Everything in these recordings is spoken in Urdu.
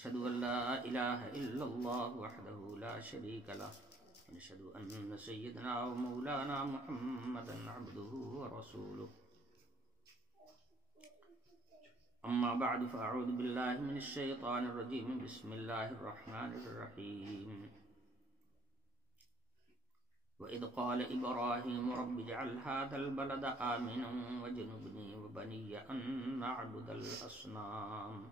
أشهد أن لا إله إلا الله وحده لا شريك له ونشهد أن سيدنا ومولانا محمدا عبده ورسوله أما بعد فأعوذ بالله من الشيطان الرجيم بسم الله الرحمن الرحيم وإذ قال إبراهيم رب اجعل هذا البلد آمنا واجنبني وبني أن نعبد الأصنام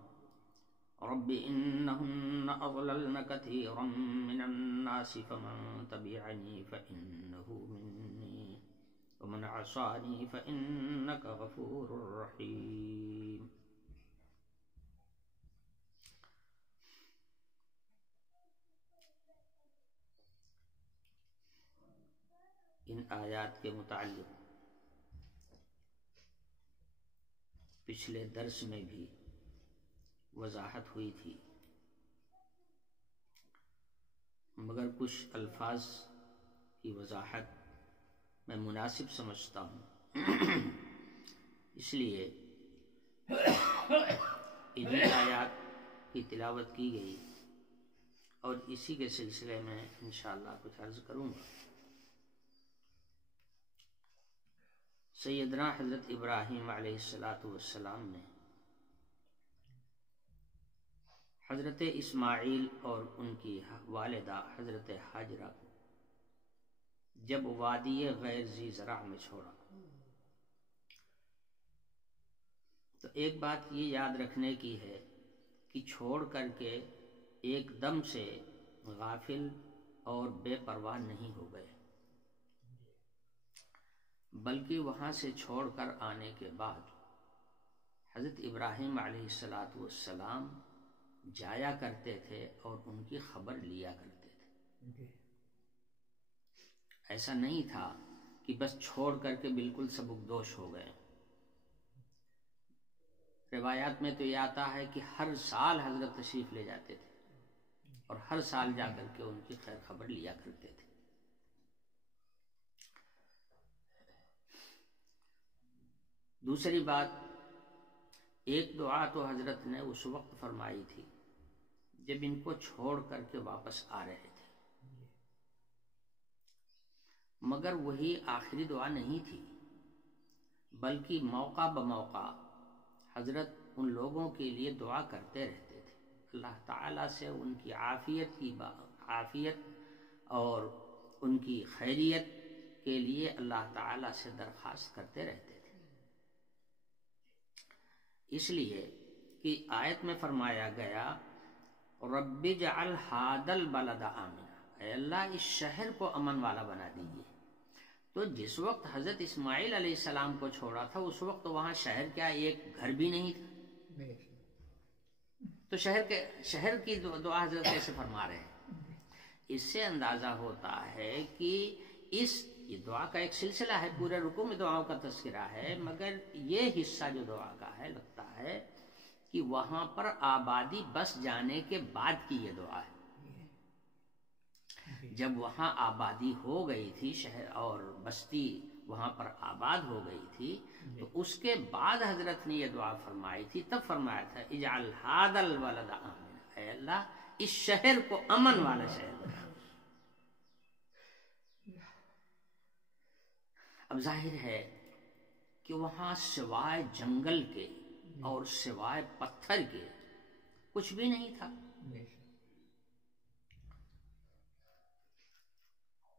رب إنهن أضللن كثيرا من الناس فمن تبعني فإنه مني ومن عصاني فإنك غفور رحيم. ان آیات کے متعلق پچھلے درس میں بھی وضاحت ہوئی تھی، مگر کچھ الفاظ کی وضاحت میں مناسب سمجھتا ہوں، اس لیے انہی آیات کی تلاوت کی گئی اور اسی کے سلسلے میں انشاءاللہ کچھ عرض کروں گا۔ سیدنا حضرت ابراہیم علیہ السلام نے حضرت اسماعیل اور ان کی والدہ حضرت ہاجرہ کو جب وادی غیر ذی زرع میں چھوڑا تو ایک بات یہ یاد رکھنے کی ہے کہ چھوڑ کر کے ایک دم سے غافل اور بے پرواہ نہیں ہو گئے، بلکہ وہاں سے چھوڑ کر آنے کے بعد حضرت ابراہیم علیہ السلام جایا کرتے تھے اور ان کی خبر لیا کرتے تھے۔ ایسا نہیں تھا کہ بس چھوڑ کر کے بالکل سبکدوش ہو گئے۔ روایات میں تو یہ آتا ہے کہ ہر سال حضرت تشریف لے جاتے تھے اور ہر سال جا کر کے ان کی خیر خبر لیا کرتے تھے۔ دوسری بات، ایک دعا تو حضرت نے اس وقت فرمائی تھی جب ان کو چھوڑ کر کے واپس آ رہے تھے، مگر وہی آخری دعا نہیں تھی، بلکہ موقع بموقع حضرت ان لوگوں کے لیے دعا کرتے رہتے تھے، اللہ تعالیٰ سے ان کی عافیت اور ان کی خیریت کے لیے اللہ تعالیٰ سے درخواست کرتے رہتے تھے۔ اس لیے کہ آیت میں فرمایا گیا رب اجعل ھذا البلد آمنا، اے اللہ اس شہر کو امن والا بنا دیجیے۔ تو جس وقت حضرت اسماعیل علیہ السلام کو چھوڑا تھا اس وقت وہاں شہر کیا ایک گھر بھی نہیں تھا، تو شہر کی دعا حضرت کیسے فرما رہے ہیں؟ اس سے اندازہ ہوتا ہے کہ یہ دعا کا ایک سلسلہ ہے، پورے رکوع میں دعاؤں کا تذکرہ ہے، مگر یہ حصہ جو دعا کا ہے لگتا ہے کہ وہاں پر آبادی بس جانے کے بعد کی یہ دعا ہے۔ جب وہاں آبادی ہو گئی تھی، شہر اور بستی وہاں پر آباد ہو گئی تھی، تو اس کے بعد حضرت نے یہ دعا فرمائی تھی، تب فرمایا تھا اجعل ھذا البلد آمنا، اے اللہ اس شہر کو امن والا شہر بنا۔ اب ظاہر ہے کہ وہاں سوائے جنگل کے اور سوائے پتھر کے کچھ بھی نہیں تھا،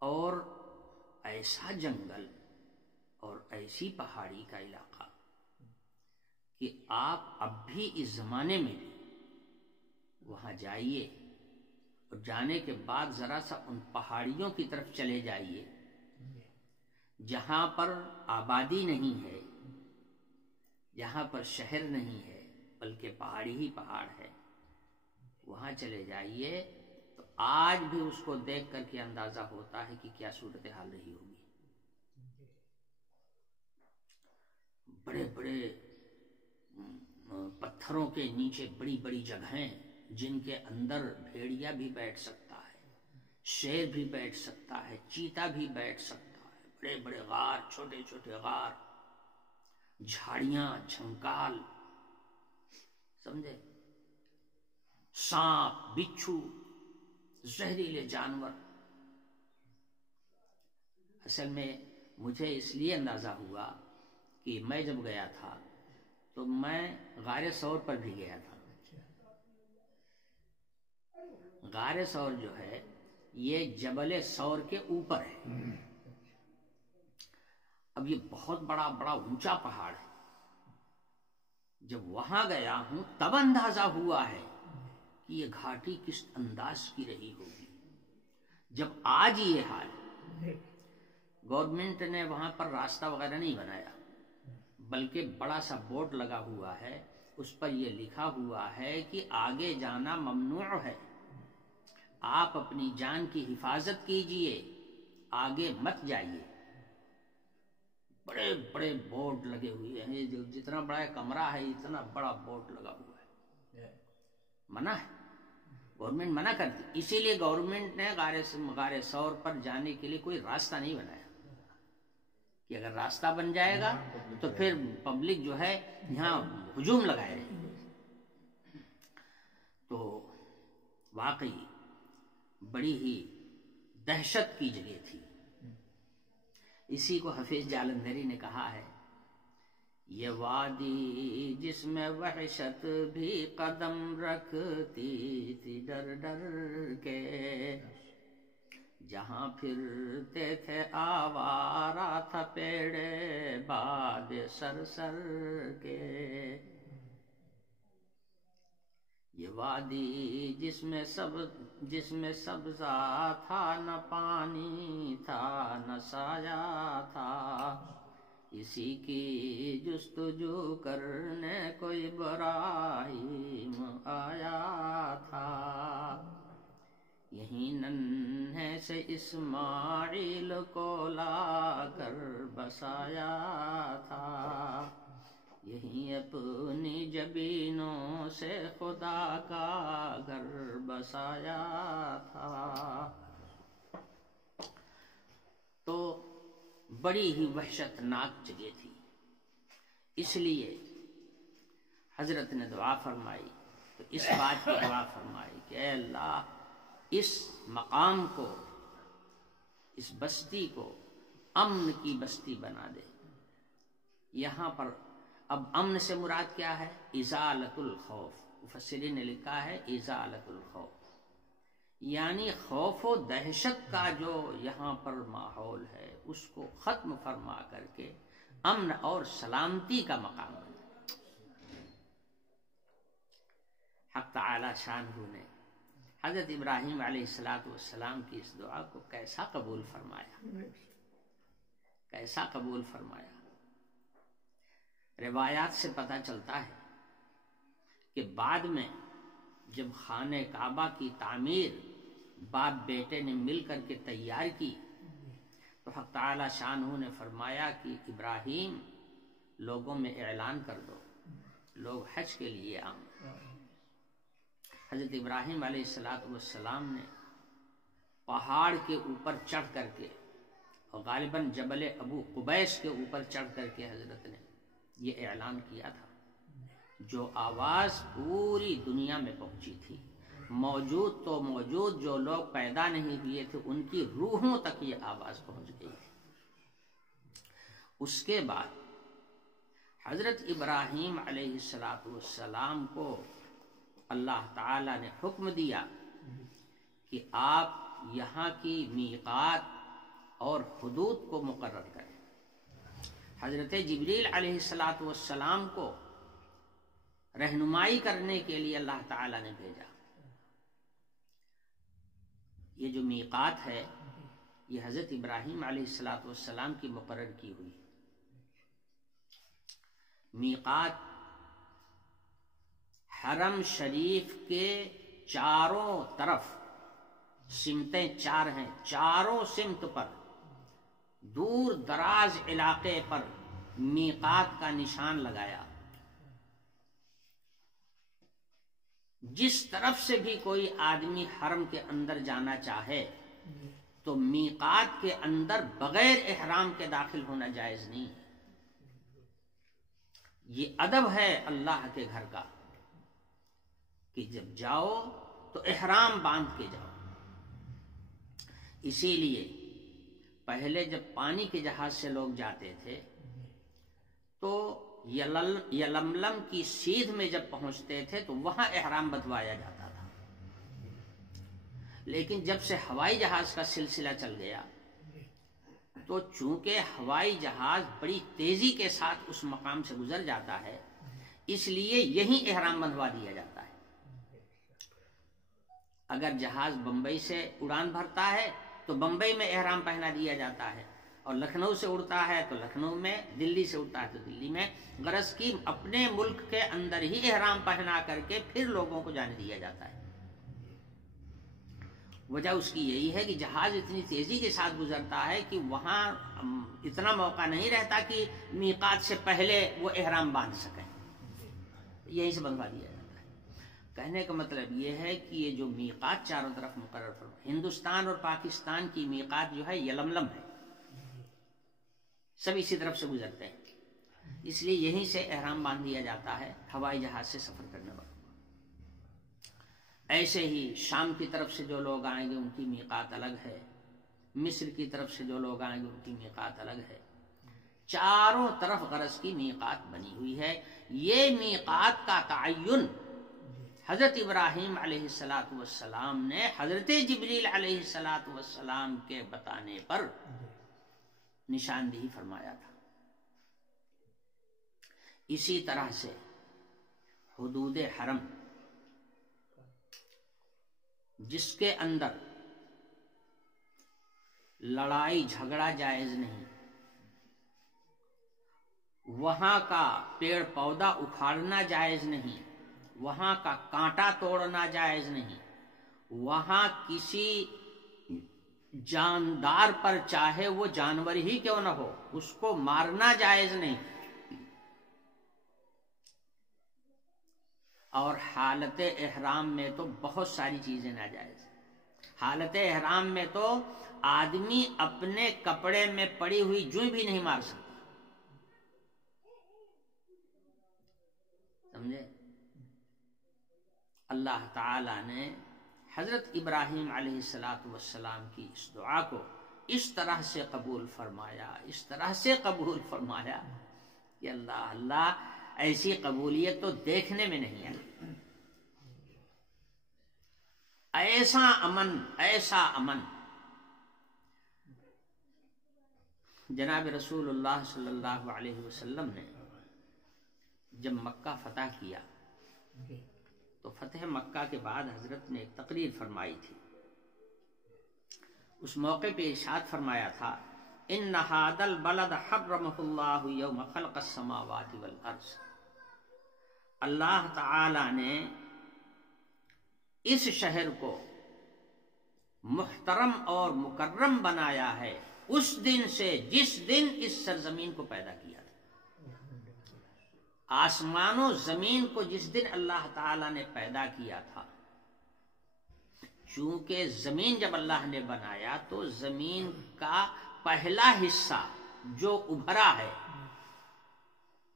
اور ایسا جنگل اور ایسی پہاڑی کا علاقہ کہ آپ اب بھی اس زمانے میں بھی وہاں جائیے اور جانے کے بعد ذرا سا ان پہاڑیوں کی طرف چلے جائیے جہاں پر آبادی نہیں ہے، جہاں پر شہر نہیں ہے بلکہ پہاڑی ہی پہاڑ ہے، وہاں چلے جائیے تو آج بھی اس کو دیکھ کر کے اندازہ ہوتا ہے کہ کیا صورتحال رہی ہوگی۔ بڑے بڑے پتھروں کے نیچے بڑی بڑی جگہیں جن کے اندر بھیڑیا بھی بیٹھ سکتا ہے، شیر بھی بیٹھ سکتا ہے، چیتا بھی بیٹھ سکتا ہے، بڑے بڑے غار، چھوٹے چھوٹے غار، جھاڑیاں، جھنکال، سمجھے؟ سانپ، بچھو، زہریلے جانور. اصل میں مجھے اس لیے اندازہ ہوا کہ میں جب گیا تھا تو میں غار ثور پر بھی گیا تھا. غار ثور جو ہے یہ جبل ثور کے اوپر ہے. اب یہ بہت بڑا اونچا پہاڑ ہے. جب وہاں گیا ہوں تب اندازہ ہوا ہے کہ یہ گھاٹی کس انداز کی رہی ہوگی. جب آج یہ حال، گورنمنٹ نے وہاں پر راستہ وغیرہ نہیں بنایا، بلکہ بڑا سا بورڈ لگا ہوا ہے، اس پر یہ لکھا ہوا ہے کہ آگے جانا ممنوع ہے، آپ اپنی جان کی حفاظت کیجئے، آگے مت جائیے. بڑے بڑے بورڈ لگے ہوئے ہیں، جو جتنا بڑا کمرہ ہے اتنا بڑا بورڈ لگا ہوا ہے. منع ہے، گورنمنٹ منع کرتی. اسی لیے گورنمنٹ نے غار ثور پر جانے کے لیے کوئی راستہ نہیں بنایا کہ اگر راستہ بن جائے گا تو پھر پبلک جو ہے یہاں ہجوم لگائے. تو واقعی بڑی ہی دہشت کی جگہ تھی. اسی کو حفیظ جالندھری نے کہا ہے، یہ وادی جس میں وحشت بھی قدم رکھتی تھی ڈر ڈر کے، جہاں پھرتے تھے آوارہ تھا پیڑے باد سر سر کے. یہ وادی جس میں سبزہ تھا نہ پانی تھا نہ سایہ تھا، اسی کی جستجو کرنے کوئی ابراہیم آیا تھا. یہیں ننھے سے اسماعیل کو لا کر بسایا تھا، یہیں اپنی جبینوں سے خدا کا گھر بسایا تھا. تو بڑی ہی وحشتناک جگہ تھی. اس لیے حضرت نے دعا فرمائی، تو اس بات کی دعا فرمائی کہ اے اللہ اس مقام کو، اس بستی کو امن کی بستی بنا دے. یہاں پر اب امن سے مراد کیا ہے؟ ازالت الخوف. مفسرین نے لکھا ہے ازالت الخوف، یعنی خوف و دہشت کا جو یہاں پر ماحول ہے اس کو ختم فرما کر کے امن اور سلامتی کا مقام بنا. حق تعالی شانہ نے حضرت ابراہیم علیہ السلام کی اس دعا کو کیسا قبول فرمایا، کیسا قبول فرمایا. روایات سے پتہ چلتا ہے کہ بعد میں جب خانہ کعبہ کی تعمیر باپ بیٹے نے مل کر کے تیار کی تو حق تعالی شانہ نے فرمایا کہ ابراہیم لوگوں میں اعلان کر دو لوگ حج کے لیے آئیں. حضرت ابراہیم علیہ السلام نے پہاڑ کے اوپر چڑھ کر کے، اور غالباً جبل ابو قبیس کے اوپر چڑھ کر کے حضرت نے یہ اعلان کیا تھا، جو آواز پوری دنیا میں پہنچی تھی. موجود تو موجود، جو لوگ پیدا نہیں ہوئے تھے ان کی روحوں تک یہ آواز پہنچ گئی تھی. اس کے بعد حضرت ابراہیم علیہ السلام کو اللہ تعالی نے حکم دیا کہ آپ یہاں کی میقات اور حدود کو مقرر کریں. حضرت جبریل علیہ السلام کو رہنمائی کرنے کے لیے اللہ تعالی نے بھیجا. یہ جو میقات ہے یہ حضرت ابراہیم علیہ السلام کی مقرر کی ہوئی. میقات حرم شریف کے چاروں طرف سمتیں چار ہیں، چاروں سمت پر دور دراز علاقے پر میقات کا نشان لگایا. جس طرف سے بھی کوئی آدمی حرم کے اندر جانا چاہے تو میقات کے اندر بغیر احرام کے داخل ہونا جائز نہیں. یہ ادب ہے اللہ کے گھر کا کہ جب جاؤ تو احرام باندھ کے جاؤ. اسی لیے پہلے جب پانی کے جہاز سے لوگ جاتے تھے تو یلملم کی سیدھ میں جب پہنچتے تھے تو وہاں احرام بندھوایا جاتا تھا. لیکن جب سے ہوائی جہاز کا سلسلہ چل گیا تو چونکہ ہوائی جہاز بڑی تیزی کے ساتھ اس مقام سے گزر جاتا ہے اس لیے یہیں احرام بندھوا دیا جاتا ہے. اگر جہاز بمبئی سے اڑان بھرتا ہے تو بمبئی میں احرام پہنا دیا جاتا ہے، اور لکھنؤ سے اڑتا ہے تو لکھنؤ میں، دلی سے اڑتا ہے تو دلی میں. غرض کی اپنے ملک کے اندر ہی احرام پہنا کر کے پھر لوگوں کو جانے دیا جاتا ہے. وجہ اس کی یہی ہے کہ جہاز اتنی تیزی کے ساتھ گزرتا ہے کہ وہاں اتنا موقع نہیں رہتا کہ میقات سے پہلے وہ احرام باندھ سکیں، یہیں سے بندھوا دیا جاتا ہے. کہنے کا مطلب یہ ہے کہ یہ جو میقات چاروں طرف مقرر فرمائے، ہندوستان اور پاکستان کی میقات جو ہے یلملم ہے، سب اسی طرف سے گزرتے ہیں، اس لیے یہیں سے احرام باندھ دیا جاتا ہے ہوائی جہاز سے سفر کرنے والوں. ایسے ہی شام کی طرف سے جو لوگ آئیں گے ان کی میقات الگ ہے، مصر کی طرف سے جو لوگ آئیں گے ان کی میقات الگ ہے. چاروں طرف غرض کی میقات بنی ہوئی ہے. یہ میقات کا تعین حضرت ابراہیم علیہ السلام نے حضرت جبریل علیہ السلام کے بتانے پر نشاندہی فرمایا تھا. اسی طرح سے حدود حرم جس کے اندر لڑائی جھگڑا جائز نہیں، وہاں کا پیڑ پودا اکھاڑنا جائز نہیں، وہاں کا کانٹا توڑنا جائز نہیں، وہاں کسی جاندار پر چاہے وہ جانور ہی کیوں نہ ہو اس کو مارنا جائز نہیں. اور حالت احرام میں تو بہت ساری چیزیں ناجائز. حالت احرام میں تو آدمی اپنے کپڑے میں پڑی ہوئی جوئی بھی نہیں مار سکتا، سمجھے؟ اللہ تعالی نے حضرت ابراہیم علیہ السلام کی اس دعا کو اس طرح سے قبول فرمایا، اس طرح سے قبول فرمایا کہ اللہ ایسی قبولیت تو دیکھنے میں نہیں آئی. ایسا امن جناب رسول اللہ صلی اللہ علیہ وسلم نے جب مکہ فتح کیا تو فتح مکہ کے بعد حضرت نے ایک تقریر فرمائی تھی. اس موقع پہ ارشاد فرمایا تھا ان ھذا البلد حرمہ اللہ یوم خلق السماوات والارض. اللہ تعالی نے اس شہر کو محترم اور مکرم بنایا ہے اس دن سے جس دن اس سرزمین کو پیدا کیا تھا. آسمان و زمین کو جس دن اللہ تعالی نے پیدا کیا تھا، چونکہ زمین جب اللہ نے بنایا تو زمین کا پہلا حصہ جو ابھرا ہے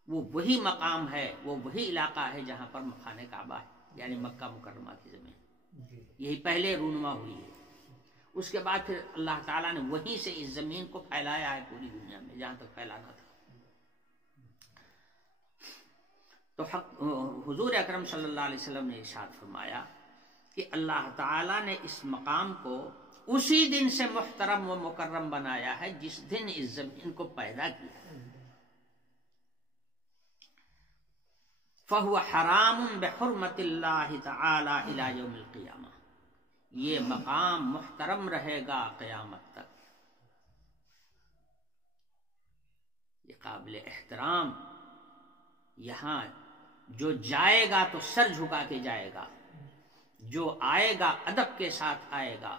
وہ وہی مقام ہے، وہ وہی علاقہ ہے جہاں پر مکان کعبہ ہے، یعنی مکہ مکرمہ کی زمین. یہی پہلے رونما ہوئی ہے. اس کے بعد پھر اللہ تعالیٰ نے وہیں سے اس زمین کو پھیلایا ہے پوری دنیا میں جہاں تک پھیلانا تھا. تو حضور اکرم صلی اللہ علیہ وسلم نے ارشاد فرمایا کہ اللہ تعالیٰ نے اس مقام کو اسی دن سے محترم و مکرم بنایا ہے جس دن اس زمین کو پیدا کیا. فَهُوَ حَرَامٌ بِحُرْمَةِ اللَّهِ تَعَالَى إِلَى يَوْمِ الْقِيَامَةِ. یہ مقام محترم رہے گا قیامت تک. یہ قابل احترام. یہاں جو جائے گا تو سر جھکا کے جائے گا، جو آئے گا ادب کے ساتھ آئے گا.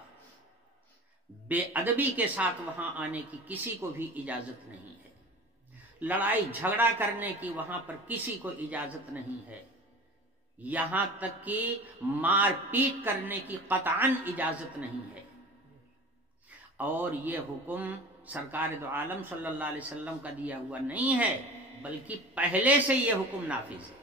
بے ادبی کے ساتھ وہاں آنے کی کسی کو بھی اجازت نہیں ہے. لڑائی جھگڑا کرنے کی وہاں پر کسی کو اجازت نہیں ہے. یہاں تک کہ مار پیٹ کرنے کی قطعاً اجازت نہیں ہے. اور یہ حکم سرکار دو عالم صلی اللہ علیہ وسلم کا دیا ہوا نہیں ہے، بلکہ پہلے سے یہ حکم نافذ ہے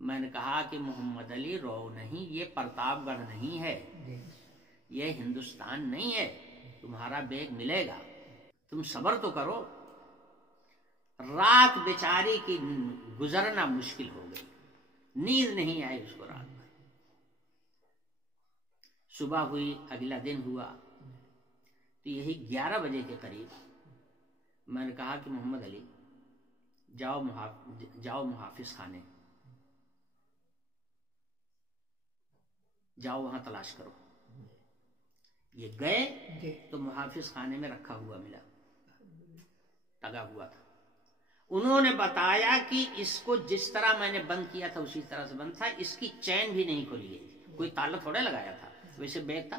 میں نے کہا کہ محمد علی رو نہیں، یہ پرتاپ گڑھ نہیں ہے، یہ ہندوستان نہیں ہے، تمہارا بیگ ملے گا، تم صبر تو کرو۔ رات بیچاری کی گزرنا مشکل ہو گئی، نیند نہیں آئی اس کو رات میں۔ صبح ہوئی، اگلا دن ہوا، تو یہی 11 بجے کے قریب میں نے کہا کہ محمد علی جاؤ محافظ خانے، جاؤ وہاں تلاش کرو۔ یہ گئے تو محافظ خانے میں رکھا ہوا ملا، ٹگا ہوا تھا۔ انہوں نے بتایا کہ اس کو جس طرح میں نے بند کیا تھا اسی طرح سے بند تھا، اس کی چین بھی نہیں کھولی گئی تھی، کوئی تالا تھوڑا لگایا تھا، ویسے بیگ تھا،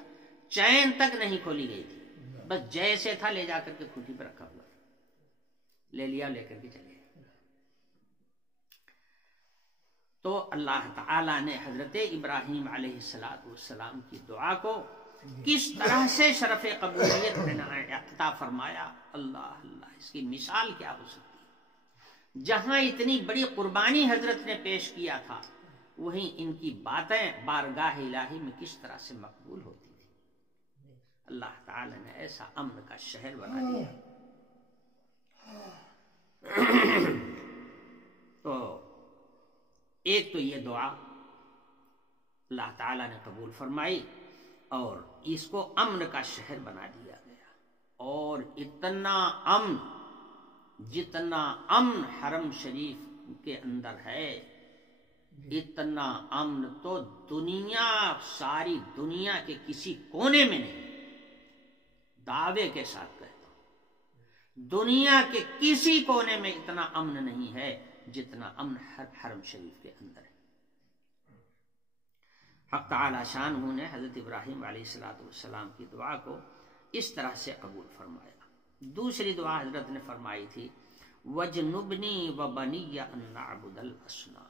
چین تک نہیں کھولی گئی تھی، بس جیسے تھا لے جا کر کے کھوٹی پہ رکھا ہوا تھا، لے لیا، لے کر کے چلے گئے۔ تو اللہ تعالی نے حضرت ابراہیم علیہ السلام کی دعا کو کس طرح سے شرف قبولیت عطا فرمایا، اللہ اللہ، اس کی مثال کیا ہو سکتی ہے۔ جہاں اتنی بڑی قربانی حضرت نے پیش کیا تھا، وہیں ان کی باتیں بارگاہ الہی میں کس طرح سے مقبول ہوتی تھی۔ اللہ تعالی نے ایسا امن کا شہر بنا دیا۔ تو ایک تو یہ دعا اللہ تعالی نے قبول فرمائی اور اس کو امن کا شہر بنا دیا گیا، اور اتنا امن، جتنا امن حرم شریف کے اندر ہے، اتنا امن تو ساری دنیا کے کسی کونے میں نہیں، دعوے کے ساتھ کہتا ہوں، دنیا کے کسی کونے میں اتنا امن نہیں ہے جتنا امن حرم شریف کے اندر ہے۔ حق تعالی شان نے حضرت ابراہیم علیہ السلام کی دعا کو اس طرح سے قبول فرمایا۔ دوسری دعا حضرت نے فرمائی تھی، وَجْنُبْنِي وَبَنِيَّ أَن نَعْبُدَ الْأَصْنَامَ،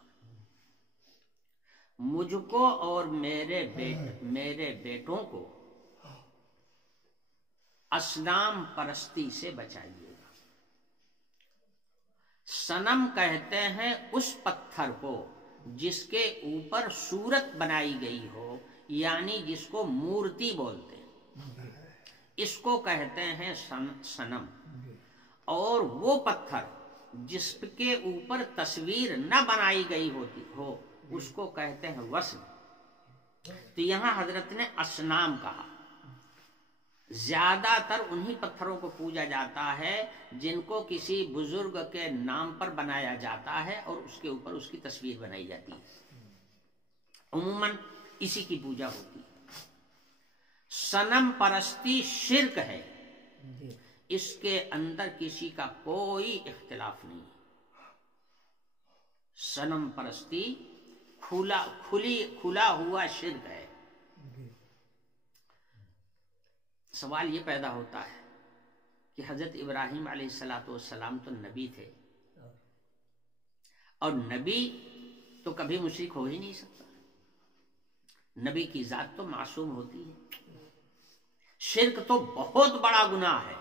مجھ کو اور میرے بیٹوں کو اصنام پرستی سے بچائیے گا۔ صنم کہتے ہیں اس پتھر کو جس کے اوپر صورت بنائی گئی ہو، یعنی جس کو مورتی بولتے ہیں، اس کو کہتے ہیں صنم۔ اور وہ پتھر جس کے اوپر تصویر نہ بنائی گئی ہوتی ہو، اس کو کہتے ہیں وثن۔ تو یہاں حضرت نے اصنام کہا۔ زیادہ تر انہی پتھروں کو پوجا جاتا ہے جن کو کسی بزرگ کے نام پر بنایا جاتا ہے اور اس کے اوپر اس کی تصویر بنائی جاتی ہے، عموماً اسی کی پوجا ہوتی ہے۔ صنم پرستی شرک ہے، اس کے اندر کسی کا کوئی اختلاف نہیں۔ صنم پرستی کھلا ہوا شرک ہے۔ سوال یہ پیدا ہوتا ہے کہ حضرت ابراہیم علیہ السلام تو نبی تھے، اور نبی تو کبھی مشرک ہو ہی نہیں سکتا، نبی کی ذات تو معصوم ہوتی ہے۔ شرک تو بہت بڑا گناہ ہے۔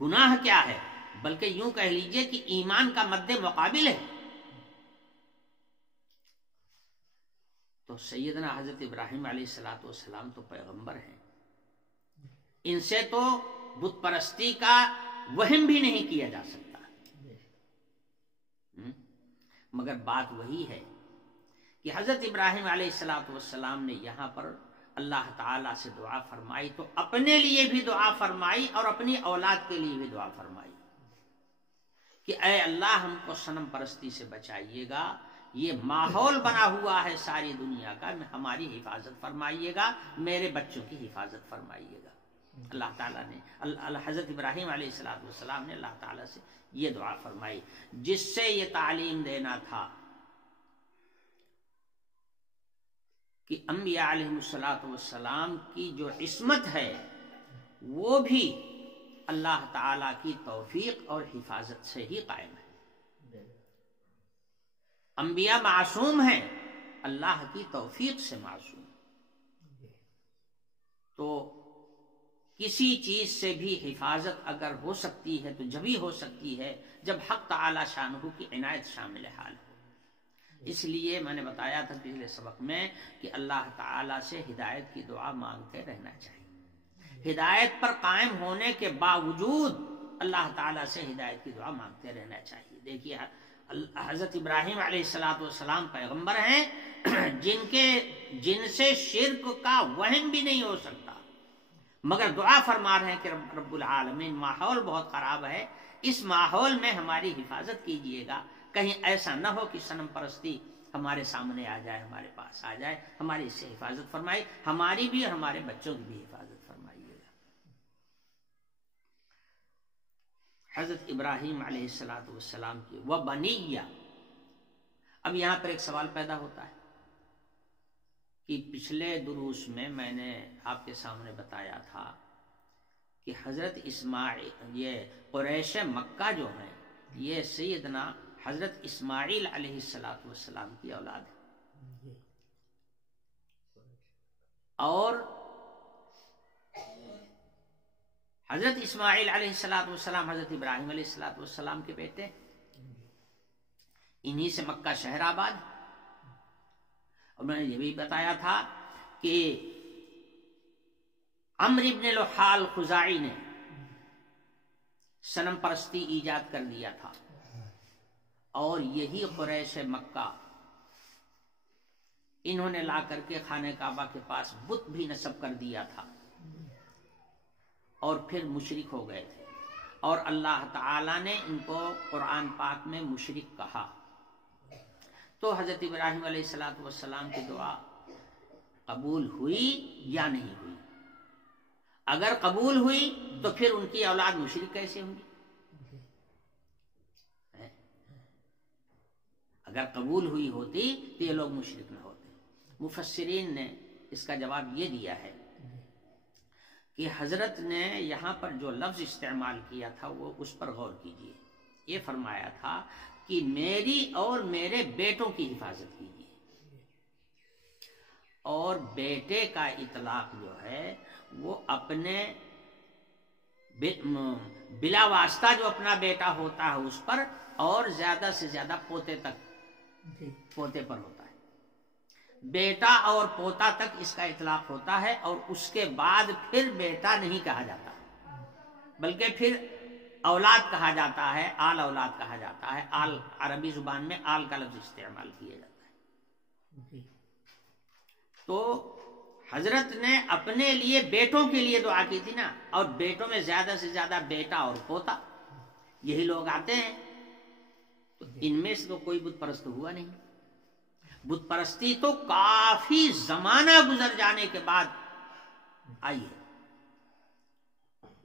گناہ کیا ہے، بلکہ یوں کہہ لیجئے کہ ایمان کا مد مقابل ہے۔ تو سیدنا حضرت ابراہیم علیہ السلام تو پیغمبر ہیں، ان سے تو بت پرستی کا وہم بھی نہیں کیا جا سکتا۔ مگر بات وہی ہے کہ حضرت ابراہیم علیہ السلام نے یہاں پر اللہ تعالی سے دعا فرمائی، تو اپنے لیے بھی دعا فرمائی اور اپنی اولاد کے لیے بھی دعا فرمائی کہ اے اللہ ہم کو صنم پرستی سے بچائیے گا، یہ ماحول بنا ہوا ہے ساری دنیا کا، ہماری حفاظت فرمائیے گا، میرے بچوں کی حفاظت فرمائیے گا۔ اللہ تعالیٰ نے حضرت ابراہیم علیہ السلام نے اللہ تعالیٰ سے یہ دعا فرمائی، جس سے یہ تعلیم دینا تھا کہ انبیاء علیہ السلام کی جو عصمت ہے وہ بھی اللہ تعالیٰ کی توفیق اور حفاظت سے ہی قائم ہے۔ انبیاء معصوم ہیں، اللہ کی توفیق سے معصوم۔ تو کسی چیز سے بھی حفاظت اگر ہو سکتی ہے تو جبھی ہو سکتی ہے جب حق تعالی شانہ کی عنایت شامل حال ہو۔ اس لیے میں نے بتایا تھا پچھلے سبق میں کہ اللہ تعالی سے ہدایت کی دعا مانگتے رہنا چاہیے، ہدایت پر قائم ہونے کے باوجود اللہ تعالی سے ہدایت کی دعا مانگتے رہنا چاہیے۔ دیکھیے حضرت ابراہیم علیہ السلام پیغمبر ہیں جن سے شرک کا وہم بھی نہیں ہو سکتا، مگر دعا فرما رہے ہیں کہ رب العالمین ماحول بہت خراب ہے، اس ماحول میں ہماری حفاظت کیجئے گا، کہیں ایسا نہ ہو کہ صنم پرستی ہمارے سامنے آ جائے، ہمارے پاس آ جائے، ہماری اس سے حفاظت فرمائی، ہماری بھی اور ہمارے بچوں کی بھی حفاظت فرمائیے گا۔ حضرت ابراہیم علیہ السلام کی وَبَنِيَّ، اب یہاں پر ایک سوال پیدا ہوتا ہے کہ پچھلے دروس میں نے آپ کے سامنے بتایا تھا کہ حضرت اسماعیل، یہ قریش مکہ جو ہیں، یہ سیدنا حضرت اسماعیل علیہ السلام کی اولاد ہے، اور حضرت اسماعیل علیہ السلام حضرت ابراہیم علیہ السلام کے بیٹے، انہی سے مکہ شہر آباد۔ اور میں نے یہ بھی بتایا تھا کہ عمرو بن لحال خزاعی نے صنم پرستی ایجاد کر دیا تھا، اور یہی قریش مکہ انہوں نے لا کر کے خانہ کعبہ کے پاس بت بھی نصب کر دیا تھا، اور پھر مشرک ہو گئے تھے، اور اللہ تعالی نے ان کو قرآن پاک میں مشرک کہا۔ تو حضرت ابراہیم علیہ السلام کی دعا قبول ہوئی یا نہیں ہوئی؟ اگر قبول ہوئی تو پھر ان کی اولاد مشرک کیسے ہوں گی؟ اگر قبول ہوئی ہوتی تو یہ لوگ مشرک نہ ہوتے۔ مفسرین نے اس کا جواب یہ دیا ہے کہ حضرت نے یہاں پر جو لفظ استعمال کیا تھا وہ اس پر غور کیجیے۔ یہ فرمایا تھا کہ میری اور میرے بیٹوں کی حفاظت کیجیے، اور بیٹے کا اطلاق جو ہے وہ اپنے بلا واسطہ جو اپنا بیٹا ہوتا ہے اس پر، اور زیادہ سے زیادہ پوتے پر ہوتا ہے۔ بیٹا اور پوتا تک اس کا اطلاق ہوتا ہے، اور اس کے بعد پھر بیٹا نہیں کہا جاتا، بلکہ پھر اولاد کہا جاتا ہے، آل اولاد کہا جاتا ہے۔ آل عربی زبان میں آل کا لفظ استعمال کیا جاتا ہے۔ تو حضرت نے اپنے لیے بیٹوں کے لیے دعا کی تھی نا، اور بیٹوں میں زیادہ سے زیادہ بیٹا اور پوتا، یہی لوگ آتے ہیں۔ تو ان میں سے تو کوئی بت پرست ہوا نہیں۔ بت پرستی تو کافی زمانہ گزر جانے کے بعد آئی ہے۔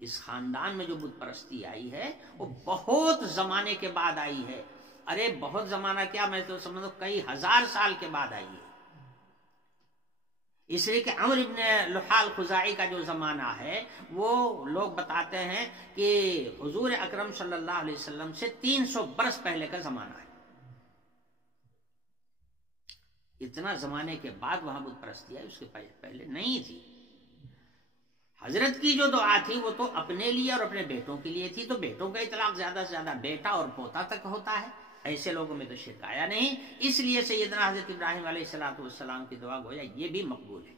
اس خاندان میں جو بت پرستی آئی ہے وہ بہت زمانے کے بعد آئی ہے۔ ارے بہت زمانہ کیا، میں تو سمجھو کئی ہزار سال کے بعد آئی ہے۔ اس لیے کہ عمرو بن لحال خزاعی کا جو زمانہ ہے وہ لوگ بتاتے ہیں کہ حضور اکرم صلی اللہ علیہ وسلم سے 300 برس پہلے کا زمانہ ہے۔ اتنا زمانے کے بعد وہاں بت پرستی آئی، اس کے پہلے نہیں تھی۔ حضرت کی جو دعا تھی وہ تو اپنے لیے اور اپنے بیٹوں کے لیے تھی، تو بیٹوں کا اطلاق زیادہ سے زیادہ بیٹا اور پوتا تک ہوتا ہے، ایسے لوگوں میں تو شرک آیا نہیں۔ اس لیے سیدنا حضرت ابراہیم علیہ السلام کی دعا گویا یہ بھی مقبول ہے۔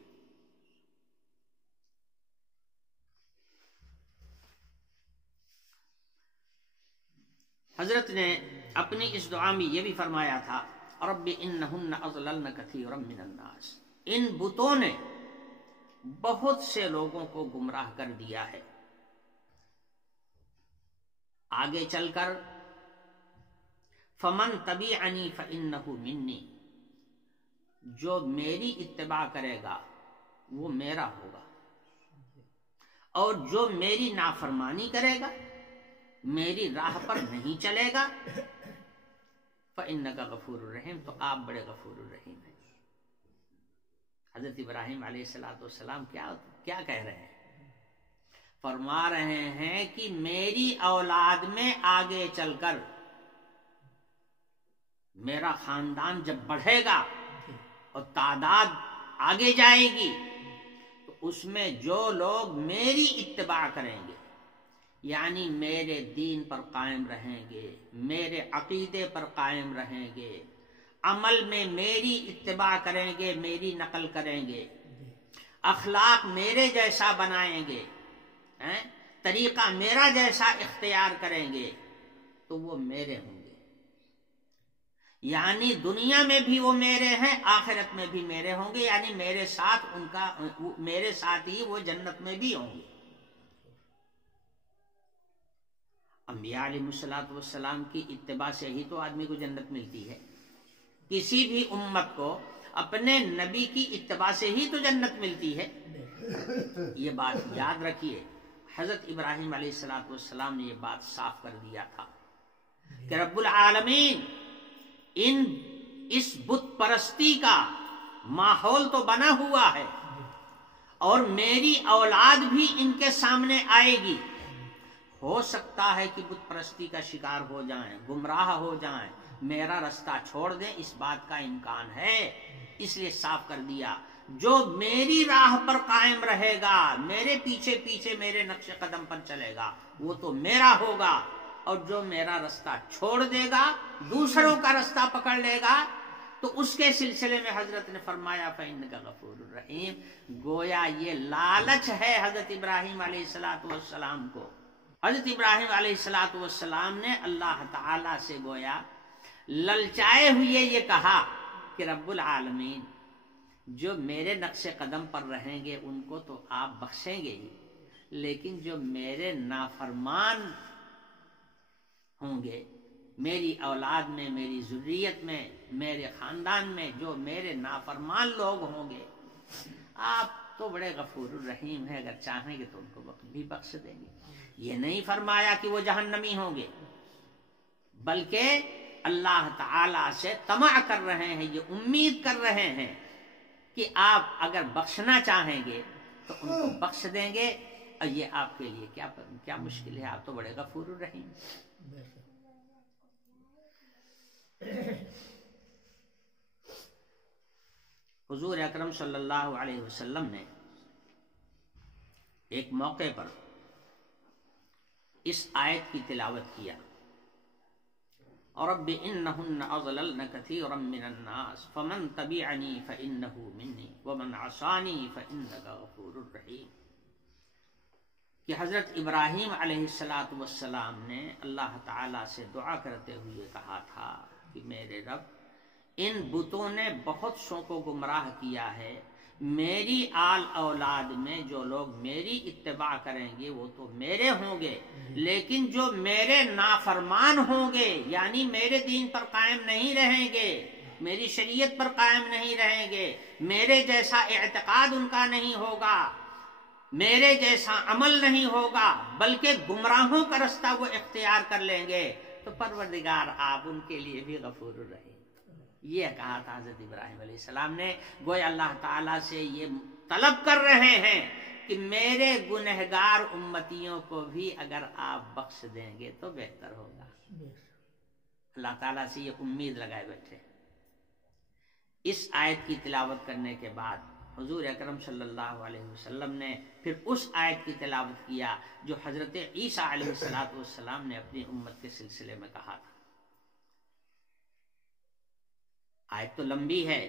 حضرت نے اپنی اس دعا میں یہ بھی فرمایا تھا، رب انہن اضللن کثیرا من الناس، ان بتوں نے بہت سے لوگوں کو گمراہ کر دیا ہے۔ آگے چل کر فمن تبعنی فانہ منی، جو میری اتباع کرے گا وہ میرا ہوگا، اور جو میری نافرمانی کرے گا، میری راہ پر نہیں چلے گا، فإنک غفور الرحیم، تو آپ بڑے غفور الرحیم ہیں۔ حضرت ابراہیم علیہ السلام کیا کہہ رہے ہیں؟ فرما رہے ہیں کہ میری اولاد میں آگے چل کر میرا خاندان جب بڑھے گا اور تعداد آگے جائے گی، تو اس میں جو لوگ میری اتباع کریں گے، یعنی میرے دین پر قائم رہیں گے، میرے عقیدے پر قائم رہیں گے، عمل میں میری اتباع کریں گے، میری نقل کریں گے، اخلاق میرے جیسا بنائیں گے، طریقہ میرا جیسا اختیار کریں گے، تو وہ میرے ہوں گے۔ یعنی دنیا میں بھی وہ میرے ہیں، آخرت میں بھی میرے ہوں گے، یعنی میرے ساتھ ہی وہ جنت میں بھی ہوں گے۔ انبیاء علیہ الصلوۃ والسلام کی اتباع سے ہی تو آدمی کو جنت ملتی ہے۔ کسی بھی امت کو اپنے نبی کی اتباع سے ہی تو جنت ملتی ہے۔ یہ بات یاد رکھیے، حضرت ابراہیم علیہ الصلوۃ والسلام نے یہ بات صاف کر دیا تھا کہ رب العالمین اس بت پرستی کا ماحول تو بنا ہوا ہے، اور میری اولاد بھی ان کے سامنے آئے گی، ہو سکتا ہے کہ بت پرستی کا شکار ہو جائیں، گمراہ ہو جائیں، میرا رستہ چھوڑ دیں، اس بات کا امکان ہے۔ اس لیے صاف کر دیا، جو میری راہ پر قائم رہے گا، میرے پیچھے پیچھے میرے نقش قدم پر چلے گا، وہ تو میرا ہوگا، اور جو میرا رستہ چھوڑ دے گا، دوسروں کا رستہ پکڑ لے گا، تو اس کے سلسلے میں حضرت نے فرمایا فَإِنَّكَ غَفُورٌ رَحِيمٌ۔ گویا یہ لالچ ہے حضرت ابراہیم علیہ السلام کو۔ حضرت ابراہیم علیہ السلام نے اللہ تعالی سے گویا للچائے ہوئے یہ کہا کہ رب العالمین جو میرے نقش قدم پر رہیں گے ان کو تو آپ بخشیں گے ہی، لیکن جو میرے نافرمان ہوں گے، میری اولاد میں، میری ذریت میں، میرے خاندان میں جو میرے نافرمان لوگ ہوں گے، آپ تو بڑے غفور الرحیم ہیں، اگر چاہیں گے تو ان کو بھی بخش دیں گے۔ یہ نہیں فرمایا کہ وہ جہنمی ہوں گے، بلکہ اللہ تعالی سے طمع کر رہے ہیں، یہ امید کر رہے ہیں کہ آپ اگر بخشنا چاہیں گے تو ان کو بخش دیں گے، اور یہ آپ کے لیے کیا مشکل ہے، آپ تو بڑے غفور الرحیم۔ حضور اکرم صلی اللہ علیہ وسلم نے ایک موقع پر اس آیت کی تلاوت کیا، رب انہن اضللن کثیرا من الناس فمن تبعنی فانہ منی ومن عصانی فانک غفور رحیم، کہ حضرت ابراہیم علیہ السلام نے اللہ تعالی سے دعا کرتے ہوئے کہا تھا کہ میرے رب، ان بتوں نے بہت سو کو گمراہ کیا ہے، میری آل اولاد میں جو لوگ میری اتباع کریں گے وہ تو میرے ہوں گے، لیکن جو میرے نافرمان ہوں گے، یعنی میرے دین پر قائم نہیں رہیں گے، میری شریعت پر قائم نہیں رہیں گے، میرے جیسا اعتقاد ان کا نہیں ہوگا، میرے جیسا عمل نہیں ہوگا، بلکہ گمراہوں کا رستہ وہ اختیار کر لیں گے، تو پروردگار آپ ان کے لیے بھی غفور الرحیم۔ یہ کہا تھا حضرت ابراہیم علیہ السلام نے، گویا اللہ تعالیٰ سے یہ طلب کر رہے ہیں کہ میرے گنہگار امتیوں کو بھی اگر آپ بخش دیں گے تو بہتر ہوگا۔ اللہ تعالیٰ سے یہ امید لگائے بیٹھے۔ اس آیت کی تلاوت کرنے کے بعد حضور اکرم صلی اللہ علیہ وسلم نے پھر اس آیت کی تلاوت کیا جو حضرت عیسیٰ علیہ السلام نے اپنی امت کے سلسلے میں کہا تھا۔ آیت تو لمبی ہے،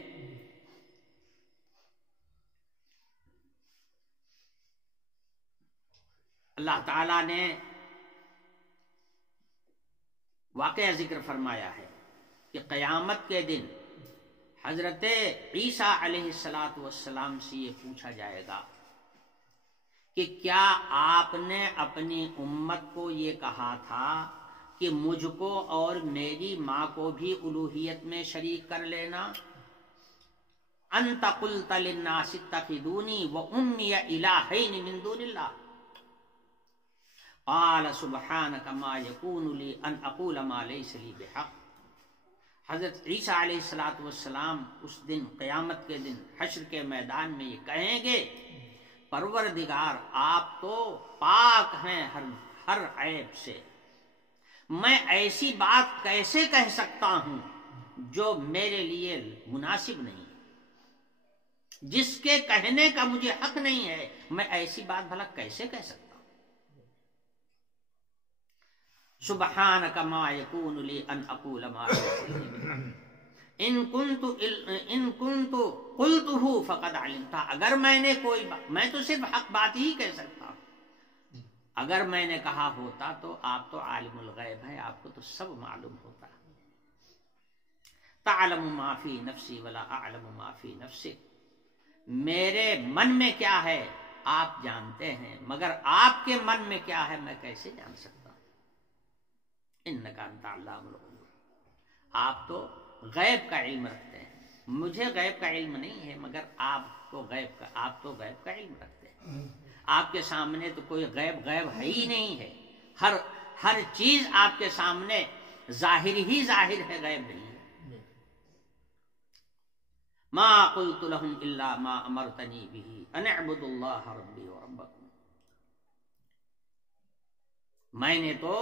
اللہ تعالی نے واقعہ ذکر فرمایا ہے کہ قیامت کے دن حضرت عیسیٰ علیہ السلام سے یہ پوچھا جائے گا کہ کیا آپ نے اپنی امت کو یہ کہا تھا کہ مجھ کو اور میری ماں کو بھی الوہیت میں شریک کر لینا؟ انت قلت للناس اتخذونی وامي الہین من دون اللہ قال سبحانک ما یکون لی ان اقول ما لیس لی بحق۔ حضرت عیسیٰ علیہ السلام اس دن، قیامت کے دن، حشر کے میدان میں یہ کہیں گے، پروردگار آپ تو پاک ہیں ہر عیب سے، میں ایسی بات کیسے کہہ سکتا ہوں جو میرے لیے مناسب نہیں، جس کے کہنے کا مجھے حق نہیں ہے، میں ایسی بات بھلا کیسے کہہ سکتا ہوں؟ سبحانک ما یکون لی ان اقول ما لیس لی بعلم ان کنت قلتہ فقد علمتہ، اگر میں نے کوئی بات، میں تو صرف حق بات ہی کہہ سکتا ہوں، اگر میں نے کہا ہوتا تو آپ تو عالم الغیب ہے، آپ کو تو سب معلوم ہوتا. تعلم ما فی نفسی ولا اعلم ما فی نفسک، میرے من میں کیا ہے آپ جانتے ہیں، مگر آپ کے من میں کیا ہے میں کیسے جان سکتا ہوں. انک انت علام الغیوب، آپ تو غیب کا علم رکھتے ہیں، مجھے غیب کا علم نہیں ہے، مگر آپ تو غیب کا علم رکھتے ہیں. آپ کے سامنے تو کوئی غیب ہے ہی نہیں ہے، ہر چیز آپ کے سامنے ظاہر ہی ظاہر ہے، غیب نہیں ہے. ما قلت لهم الا ما امرتنی به ان اعبدوا اللہ ربی وربکم، میں نے تو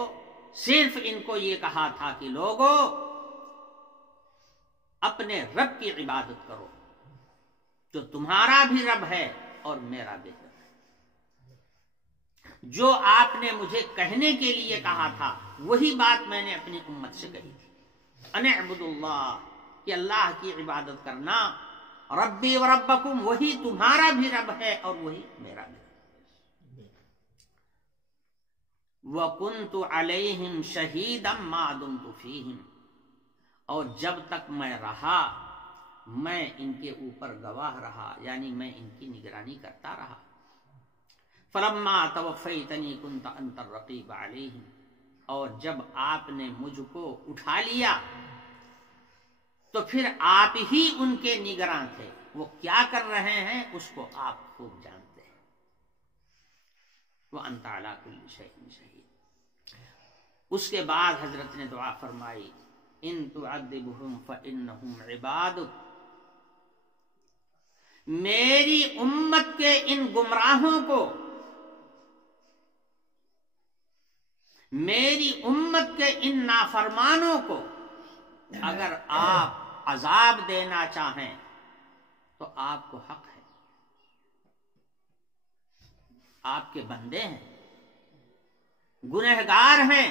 صرف ان کو یہ کہا تھا کہ لوگوں اپنے رب کی عبادت کرو جو تمہارا بھی رب ہے اور میرا بھی رب ہے. جو آپ نے مجھے کہنے کے لیے کہا تھا وہی بات میں نے اپنی امت سے کہی تھی. ان اعبدوا اللہ، کہ اللہ کی عبادت کرنا، ربی و ربکم، وہی تمہارا بھی رب ہے اور وہی میرا بھی رب ہے. وَكُنْتُ عَلَيْهِمْ شَهِيدًا مَا دُمْتُ فِيهِمْ، اور جب تک میں رہا میں ان کے اوپر گواہ رہا، یعنی میں ان کی نگرانی کرتا رہا. فَلَمَّا تَوَفَّيْتَنِي كُنْتَ أَنْتَ الرَّقِيبَ عَلَيْهِمْ، اور جب آپ نے مجھ کو اٹھا لیا تو پھر آپ ہی ان کے نگراں تھے، وہ کیا کر رہے ہیں اس کو آپ خوب جانتے ہیں. وَأَنْتَ عَلَىٰ كُلِّ شَيْءٍ شَهِيدٌ. اس کے بعد حضرت نے دعا فرمائی، ان تعذبهم فانهم عبادک، میری امت کے ان گمراہوں کو، میری امت کے ان نافرمانوں کو اگر آپ عذاب دینا چاہیں تو آپ کو حق ہے، آپ کے بندے ہیں، گنہگار ہیں،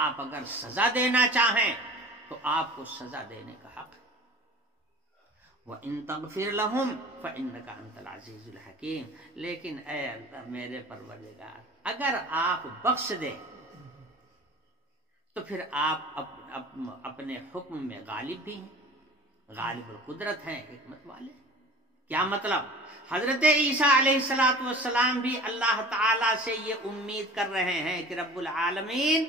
آپ اگر سزا دینا چاہیں تو آپ کو سزا دینے کا حق ہے. وَإِن تَغْفِرْ لَهُمْ فَإِنَّكَ أَنْتَ الْعَزِيزُ الْحَكِيمُ، لیکن اے اللہ میرے پروردگار اگر آپ بخش دیں تو پھر آپ اپنے حکم میں غالب بھی ہیں، غالب القدرت ہیں، حکمت والے. کیا مطلب؟ حضرت عیسیٰ علیہ السلام بھی اللہ تعالیٰ سے یہ امید کر رہے ہیں کہ رب العالمین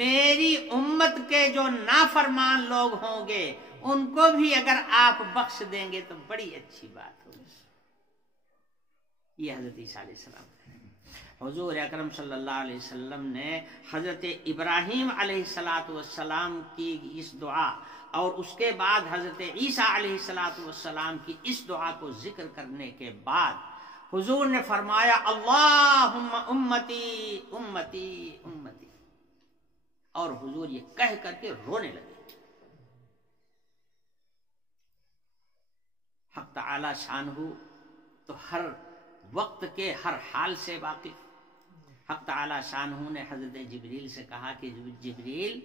میری امت کے جو نافرمان لوگ ہوں گے ان کو بھی اگر آپ بخش دیں گے تو بڑی اچھی بات ہوگی. یہ حضرت عیسیٰ علیہ السلام، حضور اکرم صلی اللہ علیہ وسلم نے حضرت ابراہیم علیہ السلام کی اس دعا اور اس کے بعد حضرت عیسیٰ علیہ السلام کی اس دعا کو ذکر کرنے کے بعد حضور نے فرمایا اللہم امتی امتی امتی، اور حضور یہ کہہ کر کے رونے لگے. حق تعالی شانہ تو ہر وقت کے ہر حال سے واقف. حق تعالی شانہ نے حضرت جبریل سے کہا کہ جبریل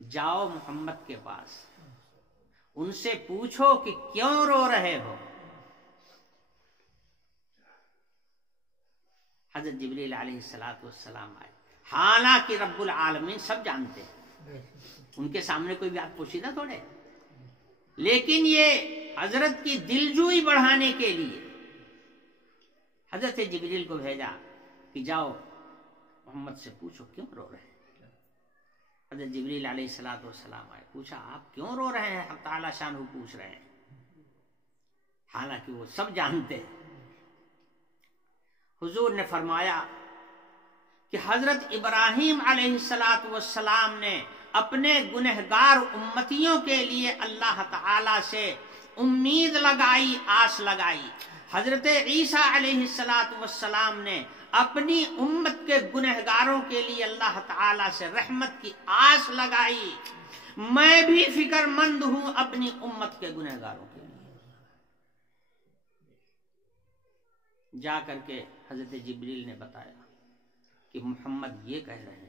جاؤ محمد کے پاس، ان سے پوچھو کہ کیوں رو رہے ہو. حضرت جبریل علیہ السلام آئے، حالانکہ رب العالمین سب جانتے ہیں، ان کے سامنے کوئی بات پوشیدہ تھوڑے، لیکن یہ حضرت کی دلجوئی بڑھانے کے لیے حضرت جبریل کو بھیجا کہ جاؤ محمد سے پوچھو کیوں رو رہے ہیں. حضرت جبریل علیہ السلام آئے، پوچھا آپ کیوں رو رہے ہیں؟ حق تعالی شانہ پوچھ رہے ہیں، حالانکہ وہ سب جانتے ہیں. حضور نے فرمایا کہ حضرت ابراہیم علیہ السلام نے اپنے گنہگار امتیوں کے لیے اللہ تعالی سے امید لگائی، آس لگائی. حضرت عیسیٰ علیہ السلام نے اپنی امت کے گنہگاروں کے لیے اللہ تعالی سے رحمت کی آس لگائی. میں بھی فکر مند ہوں اپنی امت کے گنہگاروں کے لیے. جا کر کے حضرت جبریل نے بتایا کہ محمد یہ کہہ رہے ہیں۔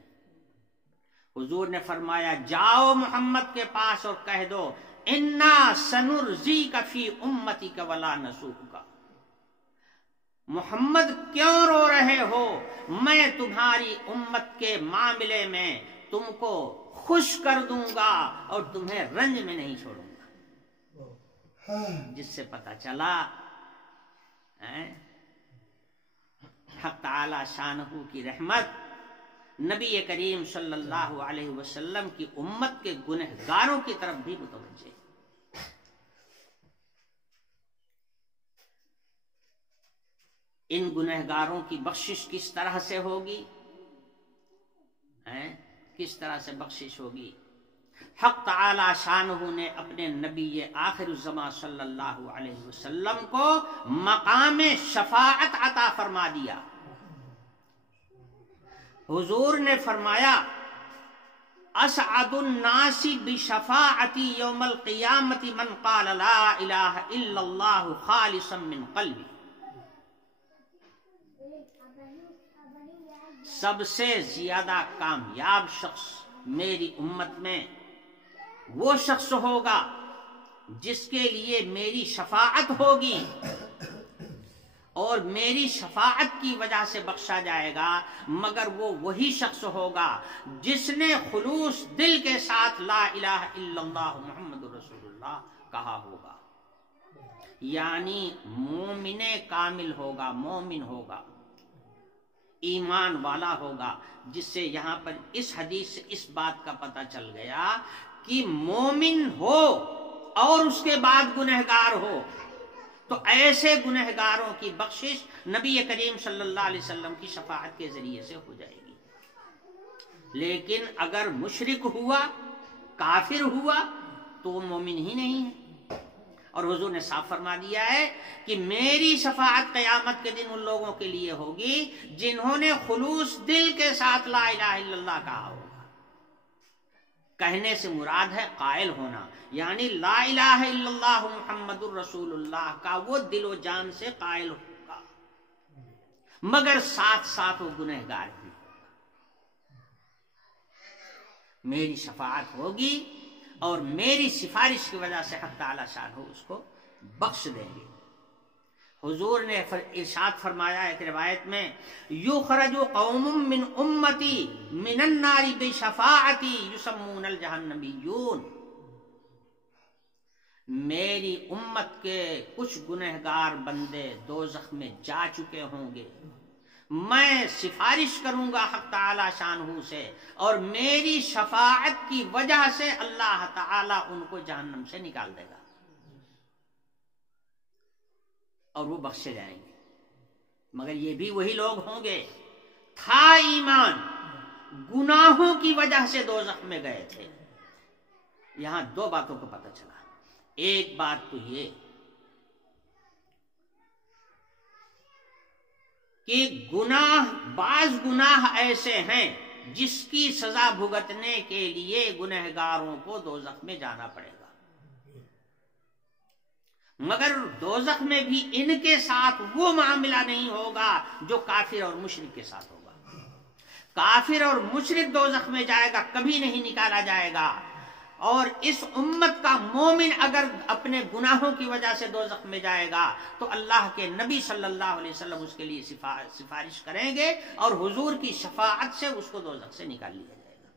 حضور نے فرمایا جاؤ محمد کے پاس اور کہہ دو انا سنرزیک فی امتک ولا نسوک۔ محمد کیوں رو رہے ہو؟ میں تمہاری امت کے معاملے میں تم کو خوش کر دوں گا اور تمہیں رنج میں نہیں چھوڑوں گا۔ جس سے پتہ چلا حق تعالی شانہ کی رحمت نبی کریم صلی اللہ علیہ وسلم کی امت کے گنہگاروں کی طرف بھی متوجہ۔ ان گنہگاروں کی بخشش کس طرح سے ہوگی؟ کس طرح سے بخشش ہوگی؟ حق تعالی شانہ نے اپنے نبی آخر الزماں صلی اللہ علیہ وسلم کو مقام شفاعت عطا فرما دیا۔ حضور نے فرمایا اسعد الناس بشفاعتی یوم القیامت من قال لا الہ الا اللہ خالصا من قلبی۔ سب سے زیادہ کامیاب شخص میری امت میں وہ شخص ہوگا جس کے لیے میری شفاعت ہوگی اور میری شفاعت کی وجہ سے بخشا جائے گا، مگر وہ وہی شخص ہوگا جس نے خلوص دل کے ساتھ لا الہ الا اللہ محمد رسول اللہ کہا ہوگا، یعنی مومن کامل ہوگا، مومن ہوگا، ایمان والا ہوگا، جس سے یہاں پر اس حدیث سے اس بات کا پتہ چل گیا کہ مومن ہو اور اس کے بعد گنہگار ہو تو ایسے گنہگاروں کی بخشش نبی کریم صلی اللہ علیہ وسلم کی شفاعت کے ذریعے سے ہو جائے گی۔ لیکن اگر مشرک ہوا، کافر ہوا تو وہ مومن ہی نہیں ہے۔ اور حضور نے صاف فرما دیا ہے کہ میری شفاعت قیامت کے دن ان لوگوں کے لیے ہوگی جنہوں نے خلوص دل کے ساتھ لا الہ الا اللہ کہا ہوگا۔ کہنے سے مراد ہے قائل ہونا، یعنی لا الہ الا اللہ محمد الرسول اللہ کا وہ دل و جان سے قائل ہوگا، مگر ساتھ ساتھ وہ گنہگار بھی ہوگا۔ میری شفاعت ہوگی اور میری سفارش کی وجہ سے حق تعالی شان ہو اس کو بخش دیں گے۔ حضور نے ارشاد فرمایا ایک روایت میں یخرج قوم من امتی من النار بشفاعتی یسمون الجہنمیون، میری امت کے کچھ گنہگار بندے دوزخ میں جا چکے ہوں گے، میں سفارش کروں گا حق تعالی شانہ سے اور میری شفاعت کی وجہ سے اللہ تعالی ان کو جہنم سے نکال دے گا اور وہ بخشے جائیں گے، مگر یہ بھی وہی لوگ ہوں گے تھا ایمان، گناہوں کی وجہ سے دوزخ میں گئے تھے۔ یہاں دو باتوں کو پتہ چلا، ایک بات تو یہ کہ بعض گناہ ایسے ہیں جس کی سزا بھگتنے کے لیے گنہگاروں کو دوزخ میں جانا پڑے گا، مگر دوزخ میں بھی ان کے ساتھ وہ معاملہ نہیں ہوگا جو کافر اور مشرک کے ساتھ ہوگا۔ کافر اور مشرک دوزخ میں جائے گا، کبھی نہیں نکالا جائے گا، اور اس امت کا مومن اگر اپنے گناہوں کی وجہ سے دوزخ میں جائے گا تو اللہ کے نبی صلی اللہ علیہ وسلم اس کے لیے سفارش کریں گے اور حضور کی شفاعت سے اس کو دوزخ سے نکال لیا جائے گا۔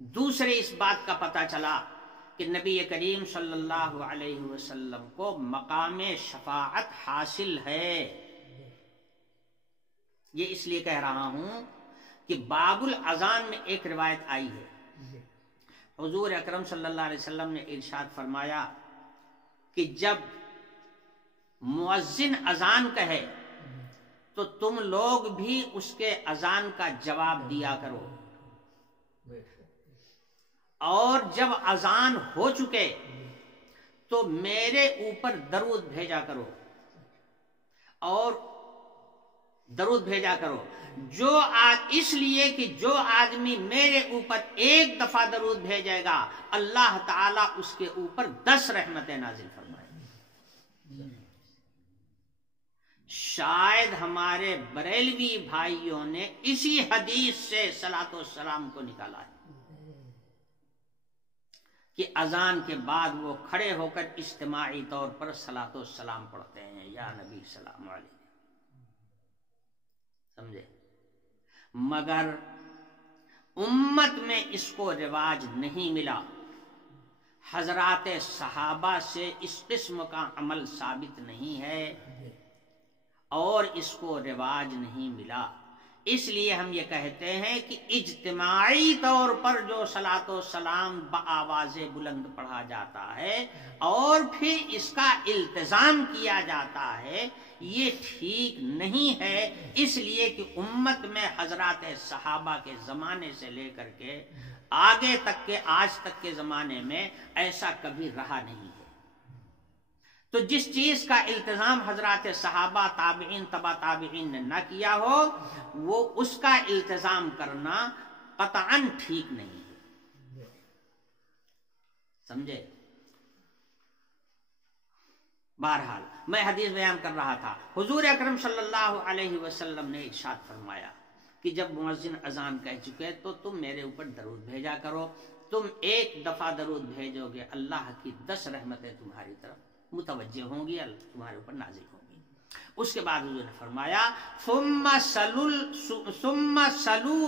دوسرے اس بات کا پتہ چلا کہ نبی کریم صلی اللہ علیہ وسلم کو مقام شفاعت حاصل ہے۔ یہ اس لیے کہہ رہا ہوں کہ باب الاذان میں ایک روایت آئی ہے، حضور اکرم صلی اللہ علیہ وسلم نے ارشاد فرمایا کہ جب مؤذن اذان کہے تو تم لوگ بھی اس کے اذان کا جواب دیا کرو، اور جب اذان ہو چکے تو میرے اوپر درود بھیجا کرو، اور درود بھیجا کرو اس لیے کہ جو آدمی میرے اوپر ایک دفعہ درود بھیجے گا اللہ تعالیٰ اس کے اوپر 10 رحمتیں نازل فرمائے گا۔ شاید ہمارے بریلوی بھائیوں نے اسی حدیث سے صلاۃ والسلام کو نکالا ہے کہ اذان کے بعد وہ کھڑے ہو کر اجتماعی طور پر صلاۃ والسلام پڑھتے ہیں، یا نبی سلام علیہ، سمجھے؟ مگر امت میں اس کو رواج نہیں ملا، حضرات صحابہ سے اس قسم کا عمل ثابت نہیں ہے اور اس کو رواج نہیں ملا، اس لیے ہم یہ کہتے ہیں کہ اجتماعی طور پر جو صلاۃ و سلام بآواز بلند پڑھا جاتا ہے اور پھر اس کا التزام کیا جاتا ہے، یہ ٹھیک نہیں ہے، اس لیے کہ امت میں حضرات صحابہ کے زمانے سے لے کر کے آگے تک کے آج تک کے زمانے میں ایسا کبھی رہا نہیں ہے۔ تو جس چیز کا التزام حضرات صحابہ، تابعین، تبع تابعین نے نہ کیا ہو، وہ اس کا التزام کرنا قطعاً ٹھیک نہیں ہے، سمجھے؟ بہرحال میں حدیث بیان کر رہا تھا، حضور اکرم صلی اللہ علیہ وسلم نے ارشاد فرمایا کہ جب مؤذن اذان کہہ چکے تو تم میرے اوپر درود بھیجا کرو، تم ایک دفعہ درود بھیجو گے اللہ کی 10 رحمتیں تمہاری طرف متوجہ ہوں گی، تمہارے اوپر نازل ہوں گی۔ اس کے بعد حضور نے فرمایا ثم سلوا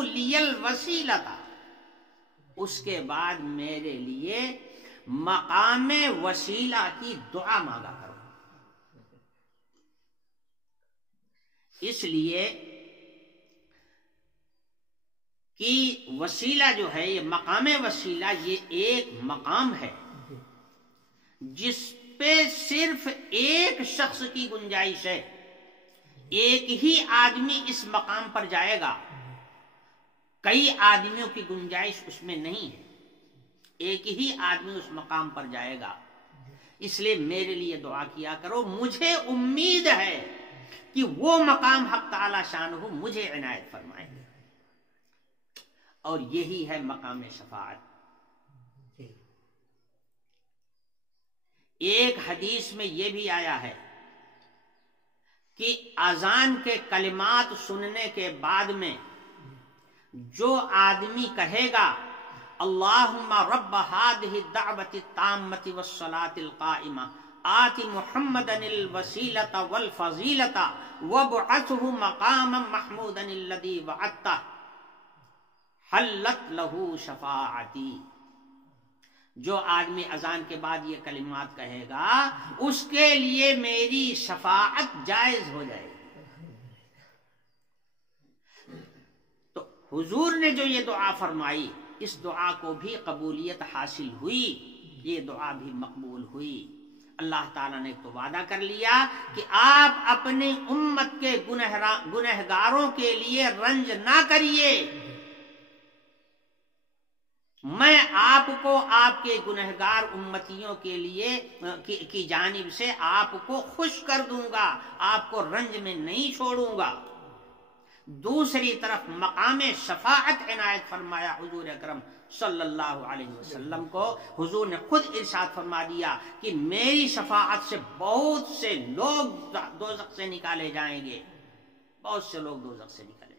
لی الوسیلۃ، اس کے بعد میرے لیے مقام وسیلہ کی دعا مانگا کرو۔ اس لیے کہ وسیلہ جو ہے، یہ مقام وسیلہ، یہ ایک مقام ہے جس پہ صرف ایک شخص کی گنجائش ہے، ایک ہی آدمی اس مقام پر جائے گا، کئی آدمیوں کی گنجائش اس میں نہیں ہے، ایک ہی آدمی اس مقام پر جائے گا، اس لیے میرے لیے دعا کیا کرو، مجھے امید ہے کہ وہ مقام حق تعالی شانہ مجھے عنایت فرمائیں گے، اور یہی ہے مقام شفاعت۔ ایک حدیث میں یہ بھی آیا ہے کہ اذان کے کلمات سننے کے بعد میں جو آدمی کہے گا اللہم رب ہذہ الدعوۃ التامۃ والصلاۃ القائمہ آت محمدا الوسیلۃ والفضیلۃ وابعثہ مقاما محمودا الذی وعدتہ حلت لہ شفاعتی، جو آدمی اذان کے بعد یہ کلمات کہے گا اس کے لیے میری شفاعت جائز ہو جائے گی۔ تو حضور نے جو یہ دعا فرمائی، اس دعا کو بھی قبولیت حاصل ہوئی، یہ دعا بھی مقبول ہوئی۔ اللہ تعالیٰ نے تو وعدہ کر لیا کہ آپ اپنی امت کے گنہگاروں کے لیے رنج نہ کریے، میں آپ کو آپ کے گنہگار امتیوں کے لیے کی جانب سے آپ کو خوش کر دوں گا، آپ کو رنج میں نہیں چھوڑوں گا۔ دوسری طرف مقام شفاعت عنایت فرمایا حضور اکرم صلی اللہ علیہ وسلم کو، حضور نے خود ارشاد فرما دیا کہ میری شفاعت سے بہت سے لوگ دوزخ سے نکالے جائیں گے، بہت سے لوگ دوزخ سے نکالے جائیں گے۔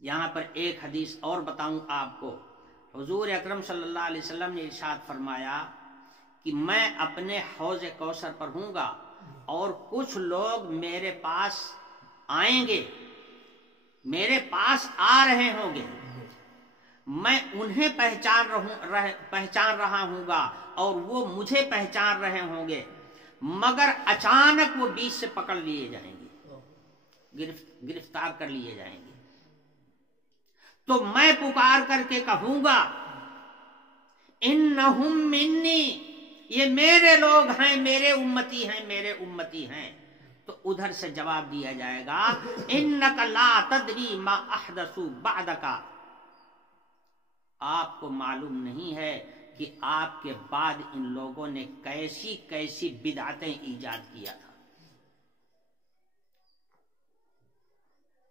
یہاں پر ایک حدیث اور بتاؤں آپ کو، حضور اکرم صلی اللہ علیہ وسلم نے ارشاد فرمایا کہ میں اپنے حوض کوثر پر ہوں گا اور کچھ لوگ میرے پاس آئیں گے، میرے پاس آ رہے ہوں گے، میں انہیں پہچان رہا ہوں گا اور وہ مجھے پہچان رہے ہوں گے، مگر اچانک وہ بیچ سے پکڑ لیے جائیں گے، گرفتار کر لیے جائیں گے، تو میں پکار کر کے کہوں گا انہم منی، یہ میرے لوگ ہیں، میرے امتی ہیں، میرے امتی ہیں، تو ادھر سے جواب دیا جائے گا انک لا تدری ما احدثوا بعدک، آپ کو معلوم نہیں ہے کہ آپ کے بعد ان لوگوں نے کیسی کیسی بدعتیں ایجاد کیا تھا،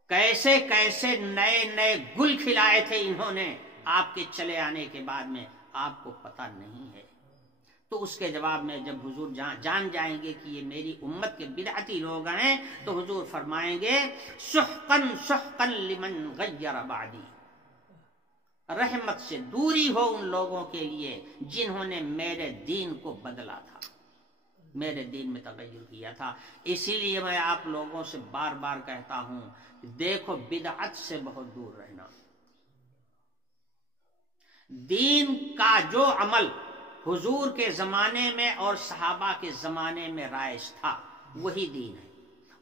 کیسے کیسے نئے نئے گل کھلائے تھے انہوں نے آپ کے چلے آنے کے بعد میں، آپ کو پتہ نہیں ہے۔ تو اس کے جواب میں جب حضور جان جائیں گے کہ یہ میری امت کے بدعتی لوگ ہیں تو حضور فرمائیں گے سحقن سحقن لمن غیر بعدی، رحمت سے دوری ہو ان لوگوں کے لیے جنہوں نے میرے دین کو بدلا تھا، میرے دین میں تغیر کیا تھا۔ اسی لیے میں آپ لوگوں سے بار بار کہتا ہوں دیکھو بدعت سے بہت دور رہنا۔ دین کا جو عمل حضور کے زمانے میں اور صحابہ کے زمانے میں رائج تھا وہی دین ہے،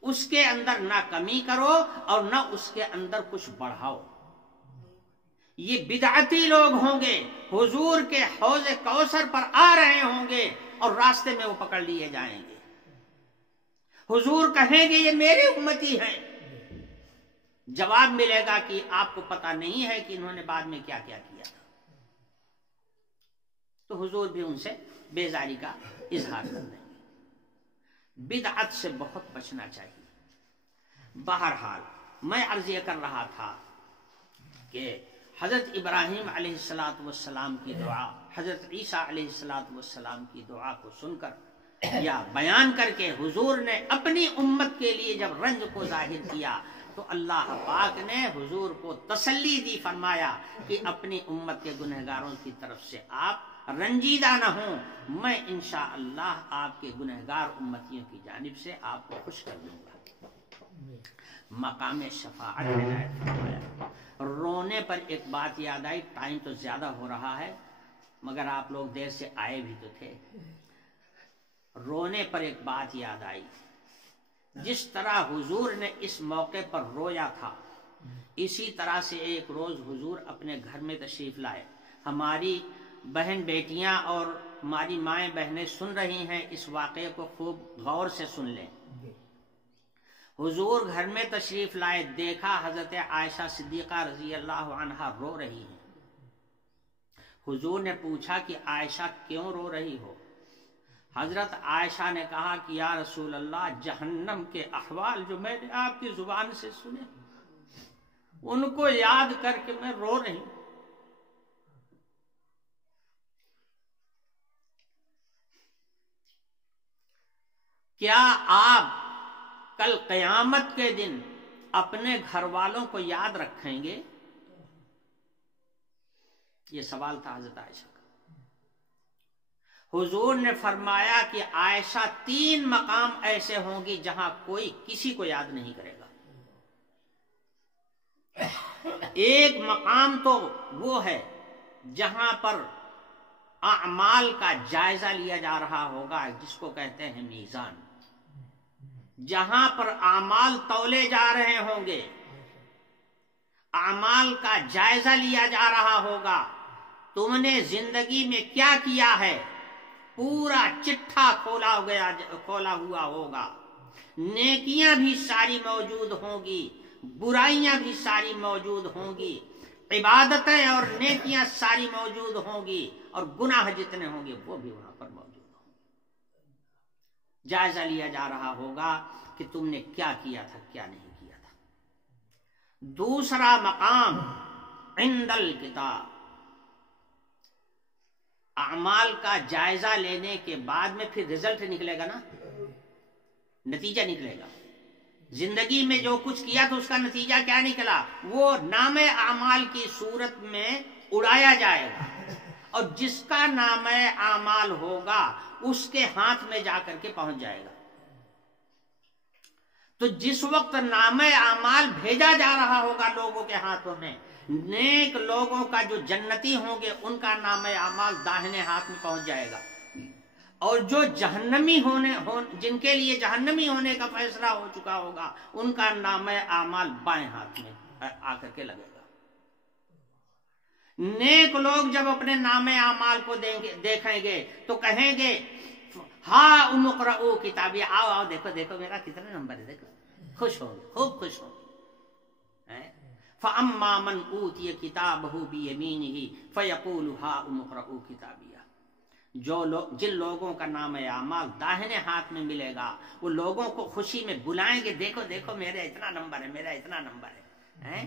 اس کے اندر نہ کمی کرو اور نہ اس کے اندر کچھ بڑھاؤ۔ یہ بدعتی لوگ ہوں گے حضور کے حوض کوثر پر آ رہے ہوں گے اور راستے میں وہ پکڑ لیے جائیں گے، حضور کہیں گے یہ میرے امتی ہیں، جواب ملے گا کہ آپ کو پتہ نہیں ہے کہ انہوں نے بعد میں کیا کیا کیا تھا۔ تو حضور بھی ان سے بیزاری کا اظہار کر دیں گے۔ بدعت سے بہت بچنا چاہیے۔ بہرحال میں عرض یہ کر رہا تھا کہ حضرت ابراہیم علیہ السلام کی دعا، حضرت عیسیٰ علیہ السلام کی دعا کو سن کر یا بیان کر کے حضور نے اپنی امت کے لیے جب رنج کو ظاہر کیا تو اللہ پاک نے حضور کو تسلی دی، فرمایا کہ اپنی امت کے گنہگاروں کی طرف سے آپ رنجیدہ نہ ہوں، میں انشاءاللہ آپ کے گنہگار امتیوں کی جانب سے آپ کو خوش کر دوں گا۔ مقام شفاعت عنایت فرمایا۔ رونے پر ایک بات یاد آئی، ٹائم تو زیادہ ہو رہا ہے مگر آپ لوگ دیر سے آئے بھی تو تھے۔ رونے پر ایک بات یاد آئی، جس طرح حضور نے اس موقع پر رویا تھا اسی طرح سے ایک روز حضور اپنے گھر میں تشریف لائے۔ ہماری بہن بیٹیاں اور ہماری مائیں بہنیں سن رہی ہیں، اس واقعے کو خوب غور سے سن لیں۔ حضور گھر میں تشریف لائے، دیکھا حضرت عائشہ صدیقہ رضی اللہ عنہا رو رہی ہیں۔ حضور نے پوچھا کہ عائشہ کیوں رو رہی ہو؟ حضرت عائشہ نے کہا کہ یا رسول اللہ، جہنم کے احوال جو میں نے آپ کی زبان سے سنے ان کو یاد کر کے میں رو رہی ہوں۔ کیا آپ کل قیامت کے دن اپنے گھر والوں کو یاد رکھیں گے؟ یہ سوال تھا حضرت عائشہ کا۔ حضور نے فرمایا کہ عائشہ 3 مقام ایسے ہوں گی جہاں کوئی کسی کو یاد نہیں کرے گا۔ ایک مقام تو وہ ہے جہاں پر اعمال کا جائزہ لیا جا رہا ہوگا، جس کو کہتے ہیں میزان، جہاں پر اعمال تولے جا رہے ہوں گے، اعمال کا جائزہ لیا جا رہا ہوگا، تم نے زندگی میں کیا کیا ہے پورا چٹھا کھولا ہوا ہوگا، نیکیاں بھی ساری موجود ہوں گی، برائیاں بھی ساری موجود ہوں گی، عبادتیں اور نیکیاں ساری موجود ہوں گی، اور گناہ جتنے ہوں گے وہ بھی وہاں پر موجود ہوں گے۔ جائزہ لیا جا رہا ہوگا کہ تم نے کیا کیا تھا کیا نہیں کیا تھا۔ دوسرا مقام عند الکتاب، اعمال کا جائزہ لینے کے بعد میں پھر رزلٹ نکلے گا نا، نتیجہ نکلے گا۔ زندگی میں جو کچھ کیا تو اس کا نتیجہ کیا نکلا، وہ نام اعمال کی صورت میں اڑایا جائے گا، اور جس کا نام اعمال ہوگا اس کے ہاتھ میں جا کر کے پہنچ جائے گا۔ تو جس وقت نام اعمال بھیجا جا رہا ہوگا لوگوں کے ہاتھوں میں، نیک لوگوں کا جو جنتی ہوں گے ان کا نام اعمال داہنے ہاتھ میں پہنچ جائے گا، اور جو جہنمی جن کے لیے جہنمی ہونے کا فیصلہ ہو چکا ہوگا ان کا نام اعمال بائیں ہاتھ میں آ کر کے لگے گا۔ نیک لوگ جب اپنے نام اعمال کو دیکھیں گے تو کہیں گے ہاں امقرؤ کتابی، آؤ آؤ دیکھو دیکھو میرا کتنا نمبر ہے، دیکھو، خوش ہوں گے، خوب خوش ہوں گے۔ فَأَمَّا مَنْ أُوتِيَ كِتَابَهُ بِيَمِينِهِ فَيَقُولُ هَاؤُمُ اقْرَءُوا كِتَابِيَهْ، جن لوگوں کا نام اعمال داہنے ہاتھ میں ملے گا وہ لوگوں کو خوشی میں بلائیں گے، دیکھو دیکھو میرا اتنا نمبر ہے، میرا اتنا نمبر ہے،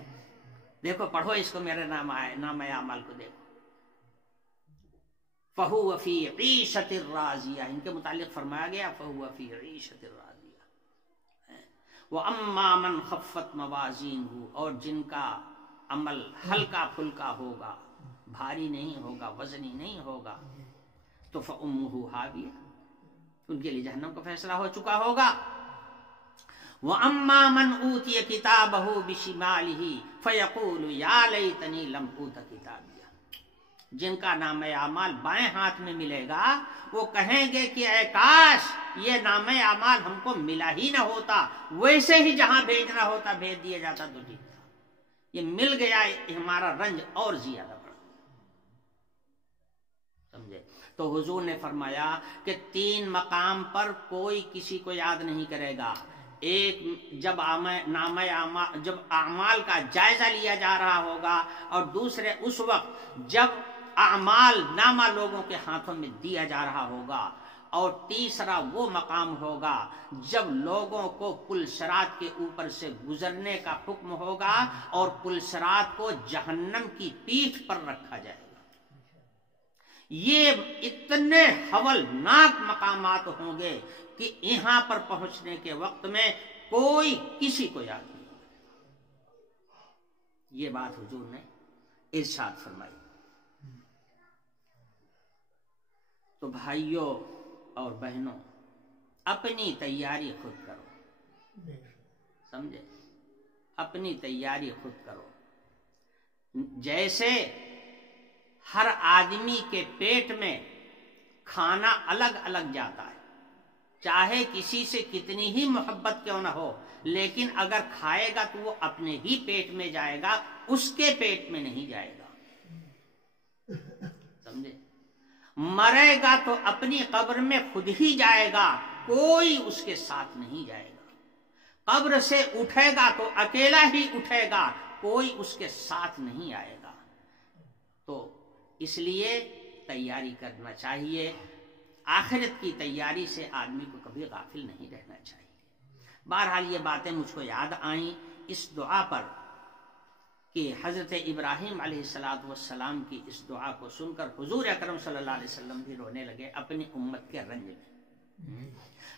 دیکھو پڑھو اس کو، میرے نام اعمال کو دیکھو۔ فَهُوَ فِي عِيشَةٍ رَاضِيَةٍ، ان کے متعلق فرمایا گیا فَهُوَ فِي عِيشَةٍ رَاضِيَةٍ۔ وَأَمَّا مَنْ خَفَّتْ مَوَازِينُهُ، اور جن کا عمل ہلکا پھلکا ہوگا، بھاری نہیں ہوگا، وزنی نہیں ہوگا، تو فَأُمُّهُ هَاوِيَةٌ، ان کے لیے جہنم کا فیصلہ ہو چکا ہوگا۔ وَأَمَّا مَنْ أُوتِيَ كِتَابَهُ بِشِمَالِهِ فَيَقُولُ يَا لَيْتَنِي لَمْ أُوتَ كِتَابِيَهْ، جن کا نامہ اعمال بائیں ہاتھ میں ملے گا وہ کہیں گے کہ اے کاش یہ نامہ اعمال ہم کو ملا ہی نہ ہوتا، ویسے ہی جہاں بھیجنا ہوتا بھیج دیا جاتا تو ٹھیک تھا، یہ مل گیا ہمارا رنج اور زیادہ بڑھ گیا۔ سمجھے؟ تو حضور نے فرمایا کہ 3 مقام پر کوئی کسی کو یاد نہیں کرے گا۔ ایک، جب جب اعمال کا جائزہ لیا جا رہا ہوگا، اور دوسرے اس وقت جب اعمال نامہ لوگوں کے ہاتھوں میں دیا جا رہا ہوگا، اور تیسرا وہ مقام ہوگا جب لوگوں کو پل صراط کے اوپر سے گزرنے کا حکم ہوگا اور پل صراط کو جہنم کی پیٹھ پر رکھا جائے گا۔ یہ اتنے ہولناک مقامات ہوں گے کہ یہاں پر پہنچنے کے وقت میں کوئی کسی کو یاد نہیں ہوگا۔ یہ بات حضور نے ارشاد فرمائی۔ تو بھائیوں اور بہنوں، اپنی تیاری خود کرو، سمجھے؟ اپنی تیاری خود کرو۔ جیسے ہر آدمی کے پیٹ میں کھانا الگ الگ جاتا ہے، چاہے کسی سے کتنی ہی محبت کیوں نہ ہو، لیکن اگر کھائے گا تو وہ اپنے ہی پیٹ میں جائے گا، اس کے پیٹ میں نہیں جائے گا، سمجھے؟ مرے گا تو اپنی قبر میں خود ہی جائے گا، کوئی اس کے ساتھ نہیں جائے گا۔ قبر سے اٹھے گا تو اکیلا ہی اٹھے گا، کوئی اس کے ساتھ نہیں آئے گا۔ تو اس لیے تیاری کرنا چاہیے، آخرت کی تیاری سے آدمی کو کبھی غافل نہیں رہنا چاہیے۔ بہرحال یہ باتیں مجھ کو یاد آئیں اس دعا پر کہ حضرت ابراہیم علیہ السلام کی اس دعا کو سن کر حضور اکرم صلی اللہ علیہ وسلم بھی رونے لگے اپنی امت کے رنج میں،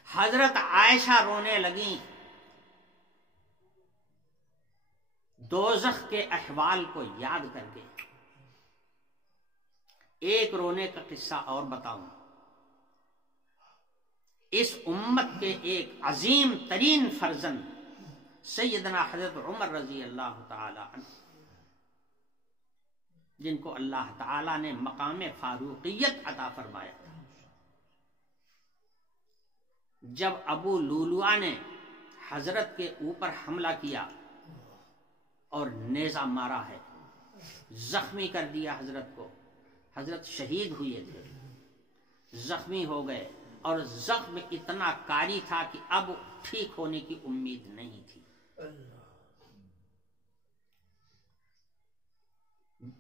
حضرت عائشہ رونے لگیں دوزخ کے احوال کو یاد کر کے۔ ایک رونے کا قصہ اور بتاؤں، اس امت کے ایک عظیم ترین فرزند سیدنا حضرت عمر رضی اللہ تعالی عنہ، جن کو اللہ تعالی نے مقام فاروقیت عطا فرمایا تھا، جب ابو لؤلؤہ نے حضرت کے اوپر حملہ کیا اور نیزہ مارا ہے، زخمی کر دیا حضرت کو، حضرت شہید ہوئے تھے، زخمی ہو گئے، اور زخم اتنا کاری تھا کہ اب ٹھیک ہونے کی امید نہیں تھی۔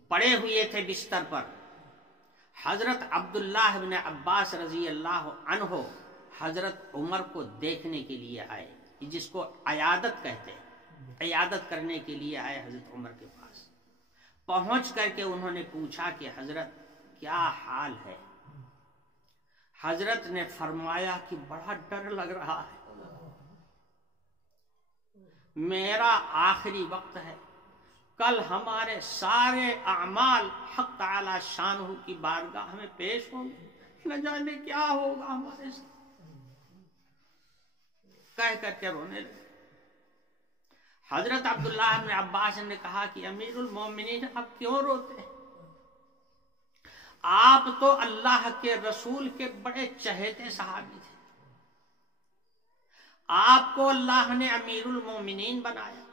پڑے ہوئے تھے بستر پر، حضرت عبداللہ بن عباس رضی اللہ عنہ حضرت عمر کو دیکھنے کے لیے آئے، جس کو عیادت کہتے ہیں، عیادت کرنے کے لیے آئے حضرت عمر کے پاس۔ پہنچ کر کے انہوں نے پوچھا کہ حضرت کیا حال ہے؟ حضرت نے فرمایا کہ بڑا ڈر لگ رہا ہے، میرا آخری وقت ہے، کل ہمارے سارے اعمال حق تعالی شانہ کی بارگاہ میں پیش ہوں گے، نہ جانے کیا ہوگا ہمارے ساتھ، کہہ کر کے رونے لگے۔ حضرت عبداللہ بن عباس نے کہا کہ امیر المومنین آپ کیوں روتے ہیں؟ آپ تو اللہ کے رسول کے بڑے چہیتے صحابی تھے، آپ کو اللہ نے امیر المومنین بنایا،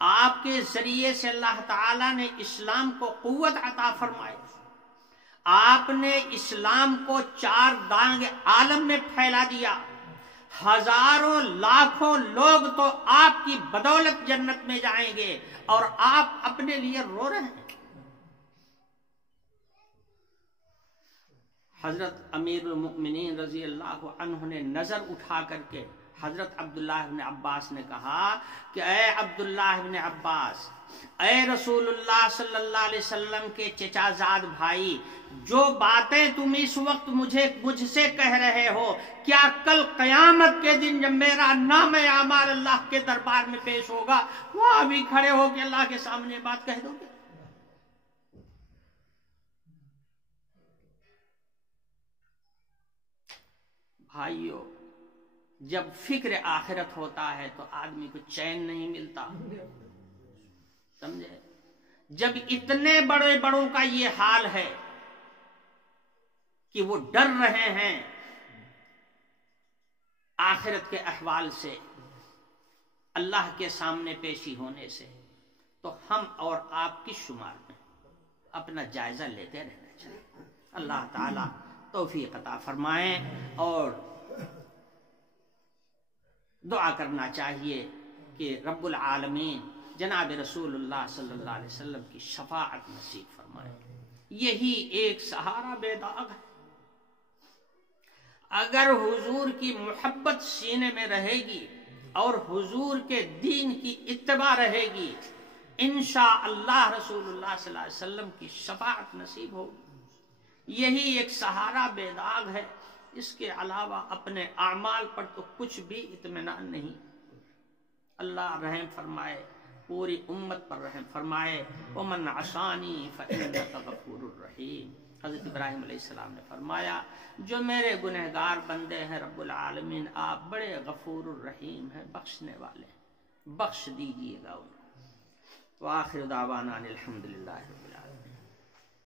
آپ کے ذریعے سے اللہ تعالی نے اسلام کو قوت عطا فرمائی، آپ نے اسلام کو 4 دانگ عالم میں پھیلا دیا، ہزاروں لاکھوں لوگ تو آپ کی بدولت جنت میں جائیں گے، اور آپ اپنے لیے رو رہے ہیں۔ حضرت امیر المؤمنین رضی اللہ عنہ نے نظر اٹھا کر کے حضرت عبداللہ ابن عباس نے کہا کہ اے عبداللہ ابن عباس، اے رسول اللہ صلی اللہ علیہ وسلم کے چچا زاد بھائی، جو باتیں تم اس وقت مجھ سے کہہ رہے ہو، کیا کل قیامت کے دن جب میرا نام اعمال اللہ کے دربار میں پیش ہوگا، وہاں بھی کھڑے ہو کے اللہ کے سامنے بات کہہ دو گے؟ بھائیو، جب فکر آخرت ہوتا ہے تو آدمی کو چین نہیں ملتا، سمجھے؟ جب اتنے بڑے بڑوں کا یہ حال ہے کہ وہ ڈر رہے ہیں آخرت کے احوال سے، اللہ کے سامنے پیشی ہونے سے، تو ہم اور آپ کس شمار میں؟ اپنا جائزہ لیتے رہنا چاہیے۔ اللہ تعالی توفیق عطا فرمائیں، اور دعا کرنا چاہیے کہ رب العالمین جناب رسول اللہ صلی اللہ علیہ وسلم کی شفاعت نصیب فرمائے۔ یہی ایک سہارا بے داغ ہے۔ اگر حضور کی محبت سینے میں رہے گی اور حضور کے دین کی اتباع رہے گی، انشاءاللہ رسول اللہ صلی اللہ علیہ وسلم کی شفاعت نصیب ہوگی۔ یہی ایک سہارا بے داغ ہے، اس کے علاوہ اپنے اعمال پر تو کچھ بھی اطمینان نہیں۔ اللہ رحم فرمائے، پوری امت پر رحم فرمائے۔ ومن عصانی فإنک غفور الرحیم۔ حضرت ابراہیم علیہ السلام نے فرمایا، جو میرے گنہگار بندے ہیں رب العالمین آپ بڑے غفور الرحیم ہیں، بخشنے والے، بخش دیجئے گا انہیں۔ وآخر دعوانا الحمدللہ رب العالمین۔